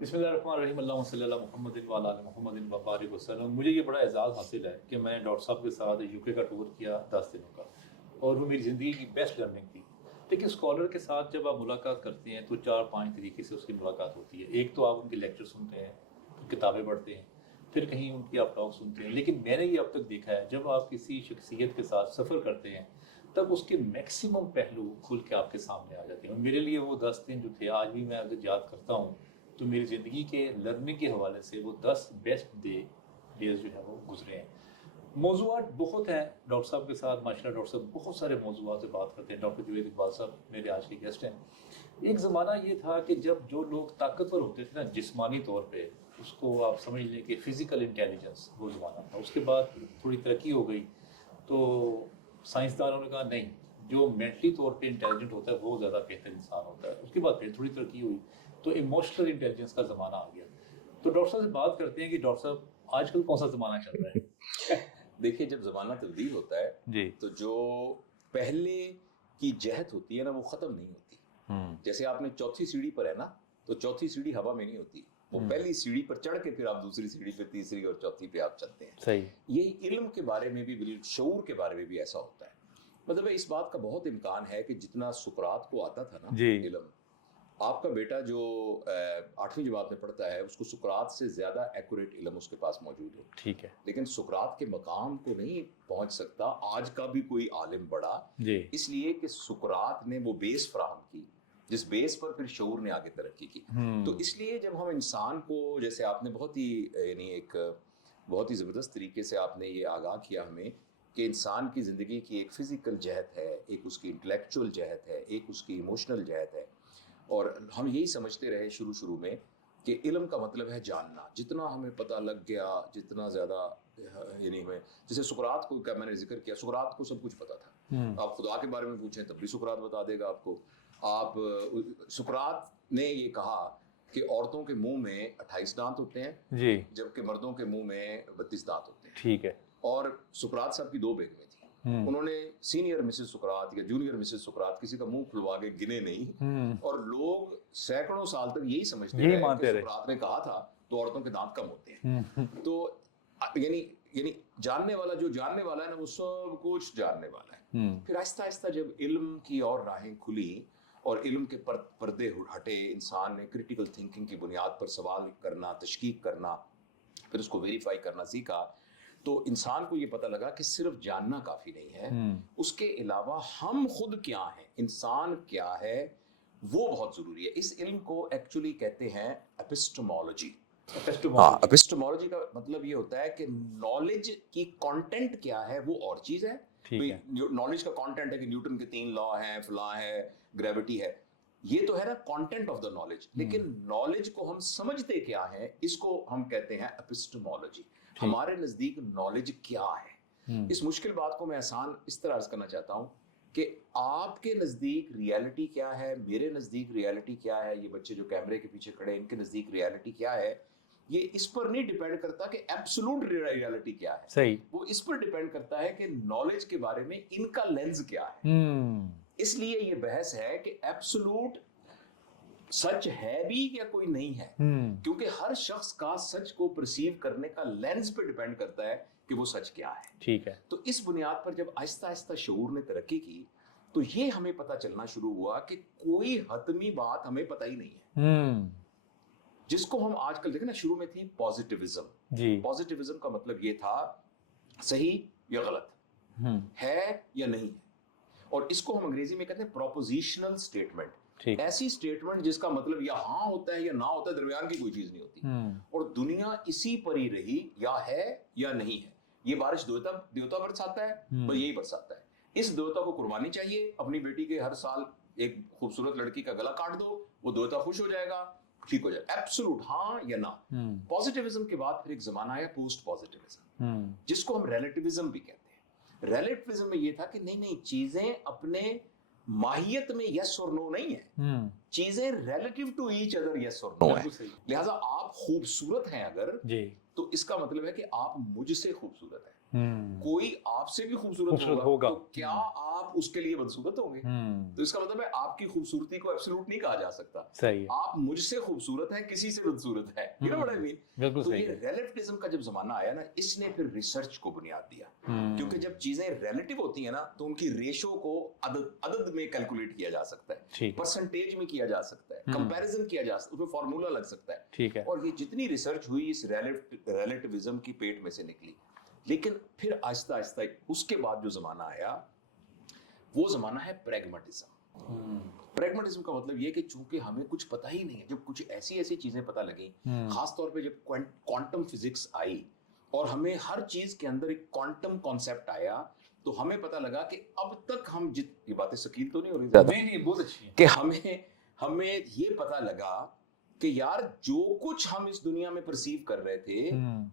بسم اللہ الرحمن الرحیم، اللہم صلی اللہ محمد و علی آل محمد وبارک وسلم۔ مجھے یہ بڑا اعزاز حاصل ہے کہ میں نے ڈاکٹر صاحب کے ساتھ یو کے کا ٹور کیا 10 دنوں کا، اور وہ میری زندگی کی بیسٹ لرننگ تھی۔ لیکن اسکالر کے ساتھ جب آپ ملاقات کرتے ہیں تو 4-5 طریقے سے اس کی ملاقات ہوتی ہے۔ ایک تو آپ ان کے لیکچر سنتے ہیں، کتابیں پڑھتے ہیں، پھر کہیں ان کی آپ ٹاک سنتے ہیں۔ لیکن میں نے یہ اب تک دیکھا ہے، جب آپ کسی شخصیت کے ساتھ سفر کرتے ہیں تب اس کے میکسیمم پہلو کھل کے آپ کے سامنے آ جاتے ہیں۔ اور میرے لیے وہ 10 دن جو تھے، آج بھی میں اگر یاد کرتا ہوں تو میری زندگی کے لرننگ کے حوالے سے وہ 10 بیسٹ ڈیز جو ہے وہ گزرے ہیں۔ موضوعات بہت ہیں ڈاکٹر صاحب کے ساتھ، ماشاء اللہ ڈاکٹر صاحب بہت سارے موضوعات سے بات کرتے ہیں۔ ڈاکٹر جوید اقبال صاحب میرے آج کے گیسٹ ہیں۔ ایک زمانہ یہ تھا کہ جب جو لوگ طاقتور ہوتے تھے نا جسمانی طور پہ، اس کو آپ سمجھ لیں کہ فزیکل انٹیلیجنس، وہ زمانہ تھا۔ اس کے بعد تھوڑی ترقی ہو گئی تو سائنسدانوں نے کہا نہیں، جو مینٹلی طور پہ انٹیلیجنٹ ہوتا ہے وہ زیادہ بہتر انسان ہوتا ہے۔ اس کے بعد پھر تھوڑی ترقی ہوئی تو ایموشنل انٹیلیجنس کا زمانہ آ گیا۔ تو ڈاکٹر صاحب سے بات کرتے ہیں کہ ڈاکٹر صاحب آج کل کون سا زمانہ چل رہا ہے؟ دیکھیے، جب زمانہ تبدیل ہوتا ہے جی، تو جو پہلے کی جہت ہوتی ہے نا وہ ختم نہیں ہوتی۔ جیسے آپ نے چوتھی سیڑھی پر ہے نا، تو چوتھی سیڑھی ہوا میں نہیں ہوتی، وہ پہلی سیڑھی پر چڑھ کے پھر آپ دوسری سیڑھی پہ، تیسری اور چوتھی پہ آپ چلتے ہیں۔ صحیح۔ یہی علم کے بارے میں بھی، شعور کے بارے میں بھی ایسا ہوتا ہے۔ مطلب اس بات کا بہت امکان ہے کہ جتنا سقراط کو آتا تھا نا علم، آپ کا بیٹا جو 8ویں جماعت میں پڑھتا ہے اس کو سقراط سے زیادہ ایکوریٹ علم اس کے پاس موجود ہو۔ ٹھیک ہے، لیکن سقراط کے مقام کو نہیں پہنچ سکتا آج کا بھی کوئی عالم بڑا، جی، اس لیے کہ سقراط نے وہ بیس فراہم کی جس بیس پر پھر شعور نے آگے ترقی کی۔ تو اس لیے جب ہم انسان کو، جیسے آپ نے بہت ہی یعنی ایک بہت ہی زبردست طریقے سے آپ نے یہ آگاہ کیا ہمیں کہ انسان کی زندگی کی ایک فزیکل جہت ہے، ایک اس کی انٹلیکچوئل جہت ہے، ایک اس کی ایموشنل جہت ہے، اور ہم یہی سمجھتے رہے شروع میں کہ علم کا مطلب ہے جاننا۔ جتنا ہمیں پتہ لگ گیا، جتنا زیادہ یعنی ہمیں، جیسے سقراط کو کیا میں نے ذکر کیا، سقراط کو سب کچھ پتا تھا۔ آپ خدا کے بارے میں پوچھیں تب بھی سقراط بتا دے گا آپ کو۔ آپ سقراط نے یہ کہا کہ عورتوں کے منہ میں 28 دانت ہوتے ہیں، جی، جبکہ مردوں کے منہ میں 32 دانت ہوتے ہیں۔ ٹھیک ہے۔ اور سقراط صاحب کی 2 بیگمیں تھیں۔ انہوں نے سینئر مسز سقراط یا جونیئر مسز سقراط کسی کا منہ کھلوا کے گنے نہیں، اور لوگ سینکڑوں سال تک یہی سمجھتے رہے کہ سقراط نے کہا تھا تو عورتوں کے دانت کم ہوتے ہیں۔ تو یعنی جاننے والا جو جاننے والا ہے نا وہ سب کچھ جاننے والا ہے۔ پھر آہستہ آہستہ جب علم کی اور راہیں کھلی اور علم کے پردے ہٹے، انسان نے کریٹیکل تھنکنگ کی بنیاد پر سوال کرنا، تشکیک کرنا، پھر اس کو ویریفائی کرنا سیکھا، تو انسان کو یہ پتہ لگا کہ صرف جاننا کافی نہیں ہے، اس کے علاوہ ہم خود کیا ہیں، انسان کیا ہے، وہ بہت ضروری ہے۔ اس علم کو ایکچولی کہتے ہیں ایپسٹمولوجی۔ ایپسٹمولوجی کا مطلب یہ ہوتا ہے کہ نالج کی کانٹینٹ کیا ہے وہ اور چیز ہے۔ نالج کا کانٹینٹ ہے کہ نیوٹن کے 3 لا ہیں، فلاں ہے، گریوٹی ہے، یہ تو ہے نا کانٹینٹ آف دا نالج۔ لیکن نالج کو ہم سمجھتے کیا ہیں، اس کو ہم کہتے ہیں ایپسٹمولوجی۔ ہمارے نزدیک نالج کیا ہے؟ اس مشکل بات کو میں آسان اس طرح عرض کرنا چاہتا ہوں کہ آپ کے نزدیک ریالٹی کیا ہے، میرے نزدیک ریالٹی کیا ہے، یہ بچے جو کیمرے کے پیچھے کھڑے ان کے نزدیک ریالٹی کیا ہے، یہ اس پر نہیں ڈیپینڈ کرتا کہ ایبسولوٹ ریالٹی کیا ہے۔ صحیح۔ وہ اس پر ڈیپینڈ کرتا ہے کہ نالج کے بارے میں ان کا لینز کیا ہے۔ اس لیے یہ بحث ہے کہ ایبسولوٹ سچ ہے بھی یا کوئی نہیں ہے، کیونکہ ہر شخص کا سچ کو پرسیو کرنے کا لینز پہ ڈیپینڈ کرتا ہے کہ وہ سچ کیا ہے۔ ٹھیک ہے۔ تو اس بنیاد پر جب آہستہ آہستہ شعور نے ترقی کی تو یہ ہمیں پتہ چلنا شروع ہوا کہ کوئی حتمی بات ہمیں پتہ ہی نہیں ہے، جس کو ہم آج کل دیکھیں نا، شروع میں تھی پازیٹیوزم۔ پازیٹیوزم کا مطلب یہ تھا صحیح یا غلط، ہے یا نہیں ہے، اور اس کو ہم انگریزی میں کہتے ہیں پروپوزیشنل اسٹیٹمنٹ۔ ایسی اسٹیٹمنٹ جس کا مطلب یا ہاں ہوتا ہے یا نہ ہوتا ہے، درمیان کی کوئی چیز نہیں ہوتی، اور دنیا اسی پر ہی رہی، یا ہے یا نہیں ہے۔ یہ بارش دیوتا برساتا ہے، بس یہی برساتا ہے۔ اس دیوتا کو قربانی چاہیے، اپنی بیٹی کے ہر سال ایک خوبصورت لڑکی کا گلا کاٹ دو، وہ دیوتا خوش ہو جائے گا، ٹھیک ہو جائے گا۔ ایبسولوٹ ہاں یا نہ۔ پازیٹیوزم کے بعد پھر ایک زمانہ آیا پوسٹ پازیٹیوزم، جس کو ہم ریلیٹیوزم بھی کہتے ہیں۔ ریلیٹیوزم میں یہ تھا کہ نہیں چیزیں اپنے ماہیت میں یس اور نو نہیں ہے، چیزیں ریلیٹیو ٹو ایچ ادر یس اور نو ہے۔ لہٰذا آپ خوبصورت ہیں اگر، تو اس کا مطلب ہے کہ آپ مجھ سے خوبصورت ہیں۔ कोई आपसे भी खूबसूरत होगा तो क्या आप उसके लिए बदसूरत होंगे? तो इसका मतलब है आपकी खूबसूरती को एब्सोल्यूट नहीं कहा जा सकता। सही है। आप मुझसे खूबसूरत है, किसी से बदसूरत है। You know what I mean? बिल्कुल तो सही ये है। रिलेटिविज्म का जब जमाना आया ना, इसने फिर रिसर्च को बुनियाद दिया। क्योंकि जब चीजें रिलेटिव होती है ना, तो उनकी रेशो को अदद में कैलकुलेट किया जा सकता है, परसेंटेज में किया जा सकता है, कंपैरिजन किया जा सकता है, उसमें फार्मूला लग सकता है। ठीक है। और ये जितनी रिसर्च हुई इस रिलेटिविज्म की पेट में से निकली। लेकिन फिर आहिस्ता आहिस्ता उसके बाद जो जमाना आया, वो जमाना है प्रैग्मेटिज्म। प्रैग्मेटिज्म का मतलब ये कि चूंकि हमें कुछ पता ही नहीं है, जब कुछ ऐसी ऐसी चीजें पता लगी, खास तौर पे जब क्वांटम फिजिक्स आई और हमें हर चीज के अंदर एक क्वांटम कॉन्सेप्ट आया, तो हमें पता लगा कि अब तक हम ये बातें शकील तो नहीं हो रही ज्यादा? नहीं, बहुत अच्छी है। कि हमें ये पता लगा कि यार जो कुछ हम इस दुनिया में परसीव कर रहे थे,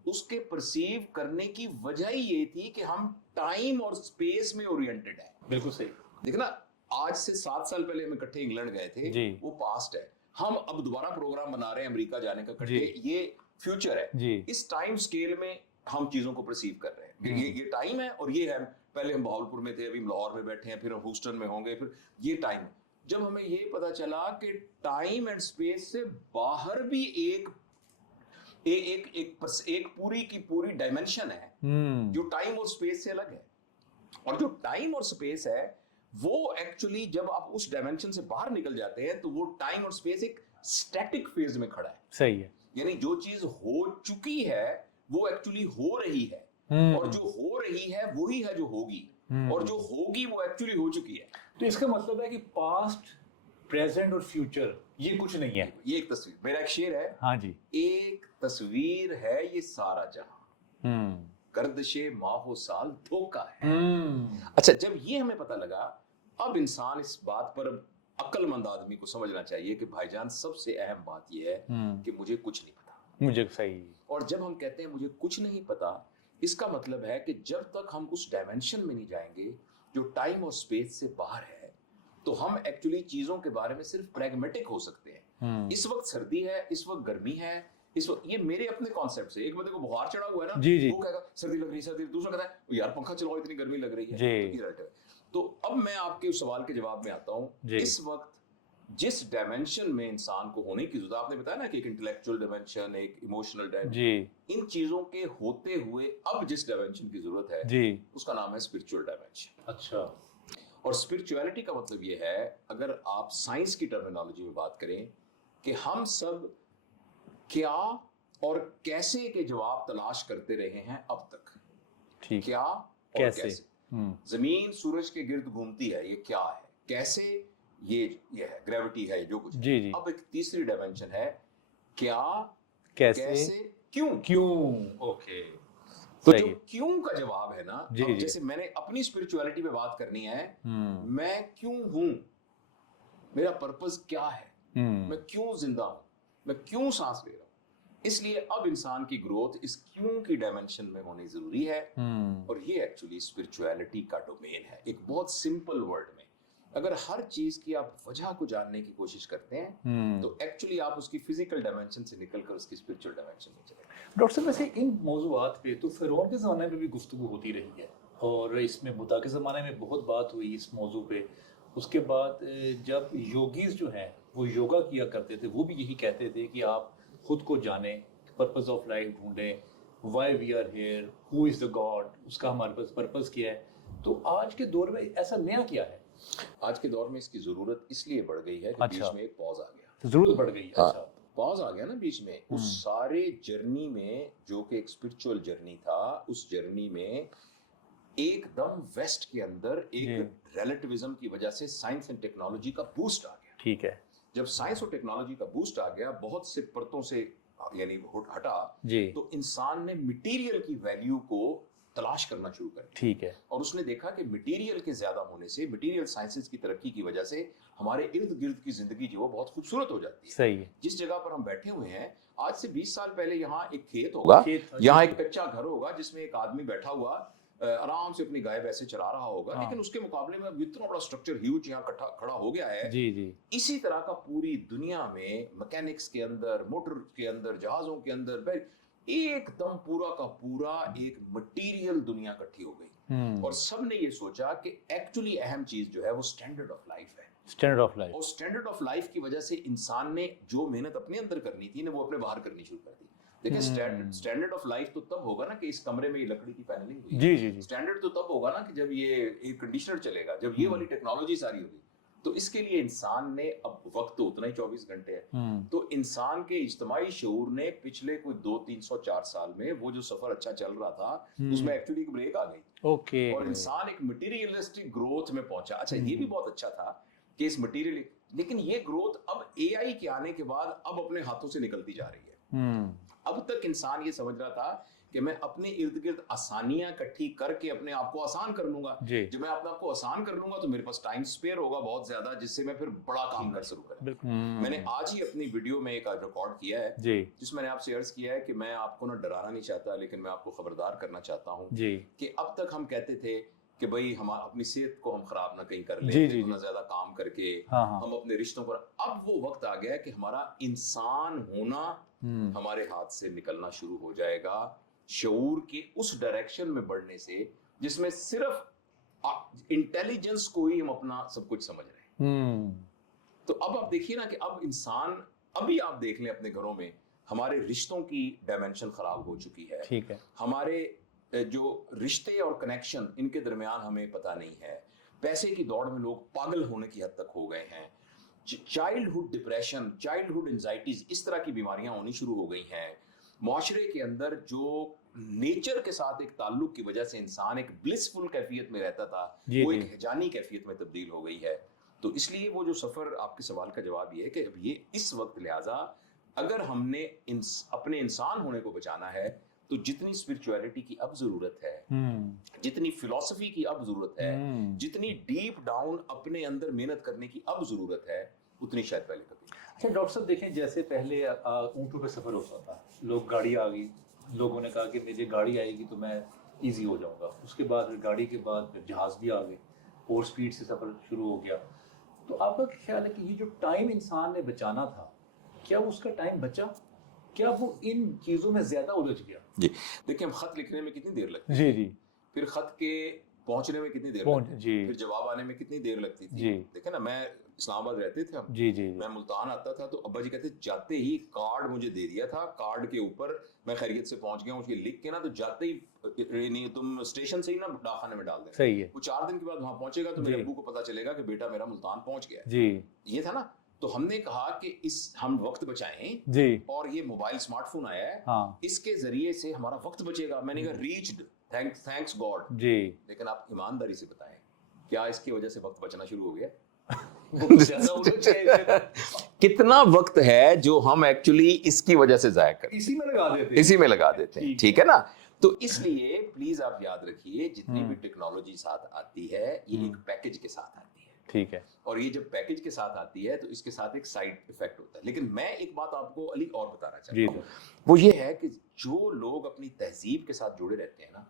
उसके परसीव करने की वजह ही ये थी कि हम टाइम और स्पेस में ओरिएंटेड है। बिल्कुल सही। देखना, आज से 7 साल पहले हम इकट्ठे इंग्लैंड गए थे, वो पास्ट है। हम अब दोबारा प्रोग्राम बना रहे हैं अमेरिका जाने का इकट्ठे, ये फ्यूचर है। इस टाइम स्केल में हम चीजों को परसीव कर रहे हैं। ये टाइम है और ये है। पहले हम बहावलपुर में थे, अभी लाहौर में बैठे हैं, फिर हम ह्यूस्टन में होंगे, फिर ये टाइम। जब हमें ये पता चला कि टाइम एंड स्पेस से बाहर भी एक पूरी की पूरी डायमेंशन है जो टाइम और स्पेस से अलग है। और जो टाइम और स्पेस है वो एक्चुअली जब आप उस डायमेंशन से बाहर निकल जाते हैं तो वो टाइम और स्पेस एक स्टैटिक फेज में खड़ा है। सही है। यानी जो चीज हो चुकी है वो एक्चुअली हो रही है, और जो हो रही है वही है जो होगी, और जो होगी वो एक्चुअली हो चुकी है। तो इसका मतलब है कि पास्ट, प्रेजेंट और फ्यूचर ये कुछ नहीं है। ये एक तस्वीर, मेरा एक शेर है। हाँ जी। एक तस्वीर है ये सारा जहां, गर्दिशे माहो साल धोखा है। अच्छा, जब ये हमें पता लगा, अब इंसान इस बात पर अक्लमंद आदमी को समझना चाहिए कि भाईजान सबसे अहम बात ये है कि मुझे कुछ नहीं पता। मुझे सही। और जब हम कहते हैं मुझे कुछ नहीं पता, इसका मतलब है कि जब तक हम उस डायमेंशन में नहीं जाएंगे जो टाइम और स्पेस से बाहर है, तो हम एक्चुअली चीजों के बारे में सिर्फ प्रैग्मेटिक हो सकते हैं। इस वक्त सर्दी है, इस वक्त गर्मी है, इस वक्त ये मेरे अपने कॉन्सेप्ट से। एक बंदे को बुखार चढ़ा हुआ है ना, वो कहेगा सर्दी लग रही है, सर्दी। दूसरा कहता है यार पंखा चलाओ, इतनी गर्मी लग रही है। तो अब मैं आपके उस सवाल के जवाब में आता हूँ। इस वक्त जिस डायमेंशन में इंसान को होने की जरूरत, आपने बताया ना कि एक इंटेलेक्चुअल डायमेंशन, एक इमोशनल डायमेंशन, इन चीजों के होते हुए अब जिस डायमेंशन की जरूरत है उसका नाम है स्पिरिचुअल डायमेंशन। अच्छा। और स्पिरिचुअलिटी का मतलब ये है, अगर आप साइंस की टर्मिनोलॉजी में बात करें, कि हम सब क्या और कैसे के जवाब तलाश करते रहे हैं अब तक। ठीक। क्या और कैसे। जमीन सूरज के गिर्द घूमती है, ये क्या है। कैसे, ये है ग्रेविटी है, जो कुछ है। अब एक तीसरी डायमेंशन है, क्या, कैसे, क्यों। ओके। तो जो क्यों का जवाब है ना, अब जैसे मैंने अपनी स्पिरिचुअलिटी पे बात करनी है, मैं क्यों हूं, मेरा पर्पस क्या है, मैं क्यों जिंदा हूं, मैं क्यों सांस ले रहा हूं। इसलिए अब इंसान की ग्रोथ इस क्यों की डायमेंशन में होनी जरूरी है। और ये एक्चुअली स्पिरिचुअलिटी का डोमेन है। एक बहुत सिंपल वर्ड में अगर हर चीज की आप वजह को जानने की कोशिश करते हैं, तो एक्चुअली आप उसकी फिजिकल डायमेंशन से निकलकर उसकी स्पिरिचुअल डायमेंशन में चले। डॉक्टर साहब, वैसे इन मौजूआत पे तो फिरौन के ज़माने में भी गुफ्तगू होती रही है, और इसमें बुद्धा के ज़माने में बहुत बात हुई इस मौजू पे। उसके बाद जब योगीज जो हैं वो योगा किया करते थे, वो भी यही कहते थे कि आप खुद को जानें, पर्पस ऑफ लाइफ ढूंढें, why we are here, who is the God, उसका हमारे पास पर्पस क्या है। तो आज के दौर में ऐसा नया क्या है? आज के दौर में इसकी जरूरत इसलिए बढ़ गई है कि बीच में एक पॉज आ गया। जरूरत बढ़ गई है। अच्छा, पॉज आ गया ना बीच में। उस सारे जर्नी में, जो कि एक स्पिरिचुअल जर्नी था, उस जर्नी में एकदम वेस्ट के अंदर एक रिलेटिविज्म की वजह से साइंस एंड टेक्नोलॉजी का बूस्ट आ गया। ठीक है। जब साइंस और टेक्नोलॉजी का बूस्ट आ गया, बहुत से परतों से यानी हटा, तो इंसान ने मटेरियल की वैल्यू को तलाश करना शुरू कर दिया। ठीक है। और उसने देखा कि मटेरियल के ज्यादा होने से, मटेरियल साइंसेस की तरक्की की वजह से हमारे इर्द गिर्द की जिंदगी जो बहुत खूबसूरत हो जाती है। सही है। जिस जगह पर हम बैठे हुए हैं, आज से 20 साल पहले यहाँ एक खेत होगा, यहाँ एक कच्चा घर होगा जिसमें एक आदमी बैठा हुआ आराम से अपनी गाय भैंसे चला रहा होगा। लेकिन उसके मुकाबले में इतना बड़ा स्ट्रक्चर ह्यूज यहाँ खड़ा हो गया है। इसी तरह का पूरी दुनिया में मैकेनिक्स के अंदर, मोटर के अंदर, जहाजों के अंदर एकदम पूरा का पूरा एक मटेरियल दुनिया इकट्ठी हो गई और सब ने ये सोचा कि एक्चुअली अहम चीज जो है वो स्टैंडर्ड ऑफ लाइफ है, स्टैंडर्ड ऑफ लाइफ। और स्टैंडर्ड ऑफ लाइफ की वजह से इंसान ने जो मेहनत अपने अंदर करनी थी ना वो अपने बाहर करनी शुरू कर दी। देखिए स्टैंडर्ड ऑफ लाइफ तो तब होगा ना कि इस कमरे में ये लकड़ी की पैनलिंग हुई, जी जी जी। स्टैंडर्ड तो तब होगा ना कि जब ये एयर कंडीशनर चलेगा, जब ये वाली टेक्नोलॉजी सारी होगी। तो इसके लिए इंसान ने, अब वक्त तो उतना ही 24 घंटे है, तो इंसान के इज्तिमाई शऊर ने पिछले कोई 200-300-4 साल में वो जो सफर अच्छा चल रहा था उसमें एक्चुअली एक ब्रेक आ गई। ओके। और इंसान एक मटेरियलिस्टिक ग्रोथ में पहुंचा। अच्छा ये भी बहुत अच्छा था कि इस मटेरियल, लेकिन ये ग्रोथ अब एआई के आने के बाद अब अपने हाथों से निकलती जा रही है। अब तक इंसान ये समझ रहा था कि मैं अपने इर्द गिर्द आसानियां इकट्ठी करके अपने आप को आसान कर लूंगा। जब मैं अपने आप को आसान कर लूंगा तो मेरे पास टाइम स्पेयर होगा बहुत ज्यादा, जिससे मैं फिर बड़ा काम कर शुरू करूं। मैंने आज ही अपनी वीडियो में एक रिकॉर्ड किया है जिसमें मैंने आपसे अर्ज किया है कि मैं आपको ना डराना नहीं चाहता, लेकिन मैं आपको खबरदार करना चाहता हूँ कि अब तक हम कहते थे कि भाई हम अपनी सेहत को हम खराब ना कहीं कर ले, इतना ज्यादा काम करके हम अपने रिश्तों पर। अब वो वक्त आ गया है कि हमारा इंसान होना हमारे हाथ से निकलना शुरू हो जाएगा, शऊर के उस डायरेक्शन में बढ़ने से जिसमें सिर्फ इंटेलिजेंस को ही हम अपना सब कुछ समझ रहे हैं। तो अब आप देखिए ना कि अब इंसान, अभी आप देख लें अपने घरों में हमारे रिश्तों की डायमेंशन खराब हो चुकी है। ठीक है, हमारे जो रिश्ते और कनेक्शन इनके दरमियान हमें पता नहीं है। पैसे की दौड़ में लोग पागल होने की हद तक हो गए हैं। चाइल्डहुड डिप्रेशन, चाइल्डहुड एंजाइटीज, इस तरह की बीमारियां होनी शुरू हो गई हैं। माशरे के अंदर जो नेचर के साथ एक ताल्लुक की वजह से इंसान एक ब्लिसफुल कैफियत में रहता था वो एक हिजानी कैफियत में तब्दील हो गई है। तो इसलिए वो जो सफर, आपके सवाल का जवाब ये है कि अब ये इस वक्त लिहाजा अगर हमने अपने इंसान होने को बचाना है तो जितनी स्पिरिचुअलिटी की अब जरूरत है, जितनी फिलॉसफी की अब जरूरत है, जितनी डीप डाउन अपने अंदर मेहनत करने की अब जरूरत है, उतनी शायद पहले कभी। अच्छा डॉक्टर साहब देखें, जैसे पहले ऊँटों पे सफर होता था, लोग, गाड़ी आ गई, लोगों ने कहा कि मेरी गाड़ी आएगी तो मैं इजी हो जाऊंगा। उसके बाद फिर गाड़ी के बाद फिर जहाज भी आ गए और स्पीड से सफर शुरू हो गया। तो आपका ख्याल है कि ये जो टाइम इंसान ने बचाना था, क्या उसका टाइम बचा? क्या वो इन चीजों में ज्यादा उलझ गया? जी देखिए, हम खत लिखने में कितनी देर लगती जी जी, फिर खत के पहुंचने में कितनी देर लगती थी, फिर जवाब आने में कितनी देर लगती थी। देखे ना, मैं इस्लामाबाद रहते थे हम, मैं मुल्तान आता था तो अब्बा जी कहते जाते ही कार्ड मुझे दे दिया था, कार्ड के ऊपर मैं खैरियत से पहुंच गया हूँ उसके लिख के ना, तो जाते ही नहीं तुम स्टेशन से ही ना डाकखाने में डाल देना। सही है। वो 4 दिन के बाद वहां पहुंचेगा तो मेरे अब्बू को पता चलेगा कि बेटा मेरा मुल्तान पहुंच गया जी। ये था ना। तो हमने कहा कि हम वक्त बचाएं जी, और ये मोबाइल स्मार्टफोन आया है, हाँ, इसके जरिए से हमारा वक्त बचेगा। मैंने कहा रीच्ड, थैंक्स गॉड जी। लेकिन आप ईमानदारी से बताएं, क्या इसकी वजह से वक्त बचना शुरू हो गया? कितना वक्त है जो हम एक्चुअली इसकी वजह से जाया करते, इसी में लगा देते हैं। ठीक है ना। तो इसलिए प्लीज आप याद रखिए, जितनी भी टेक्नोलॉजी साथ आती है ये एक पैकेज के साथ आती है। ठीक है। और ये जब पैकेज के साथ आती है तो इसके साथ एक साइड इफेक्ट होता है। लेकिन मैं एक बात आपको अली और बताना चाहता हूँ, वो ये है कि जो लोग अपनी तहजीब के साथ जुड़े रहते हैं ना,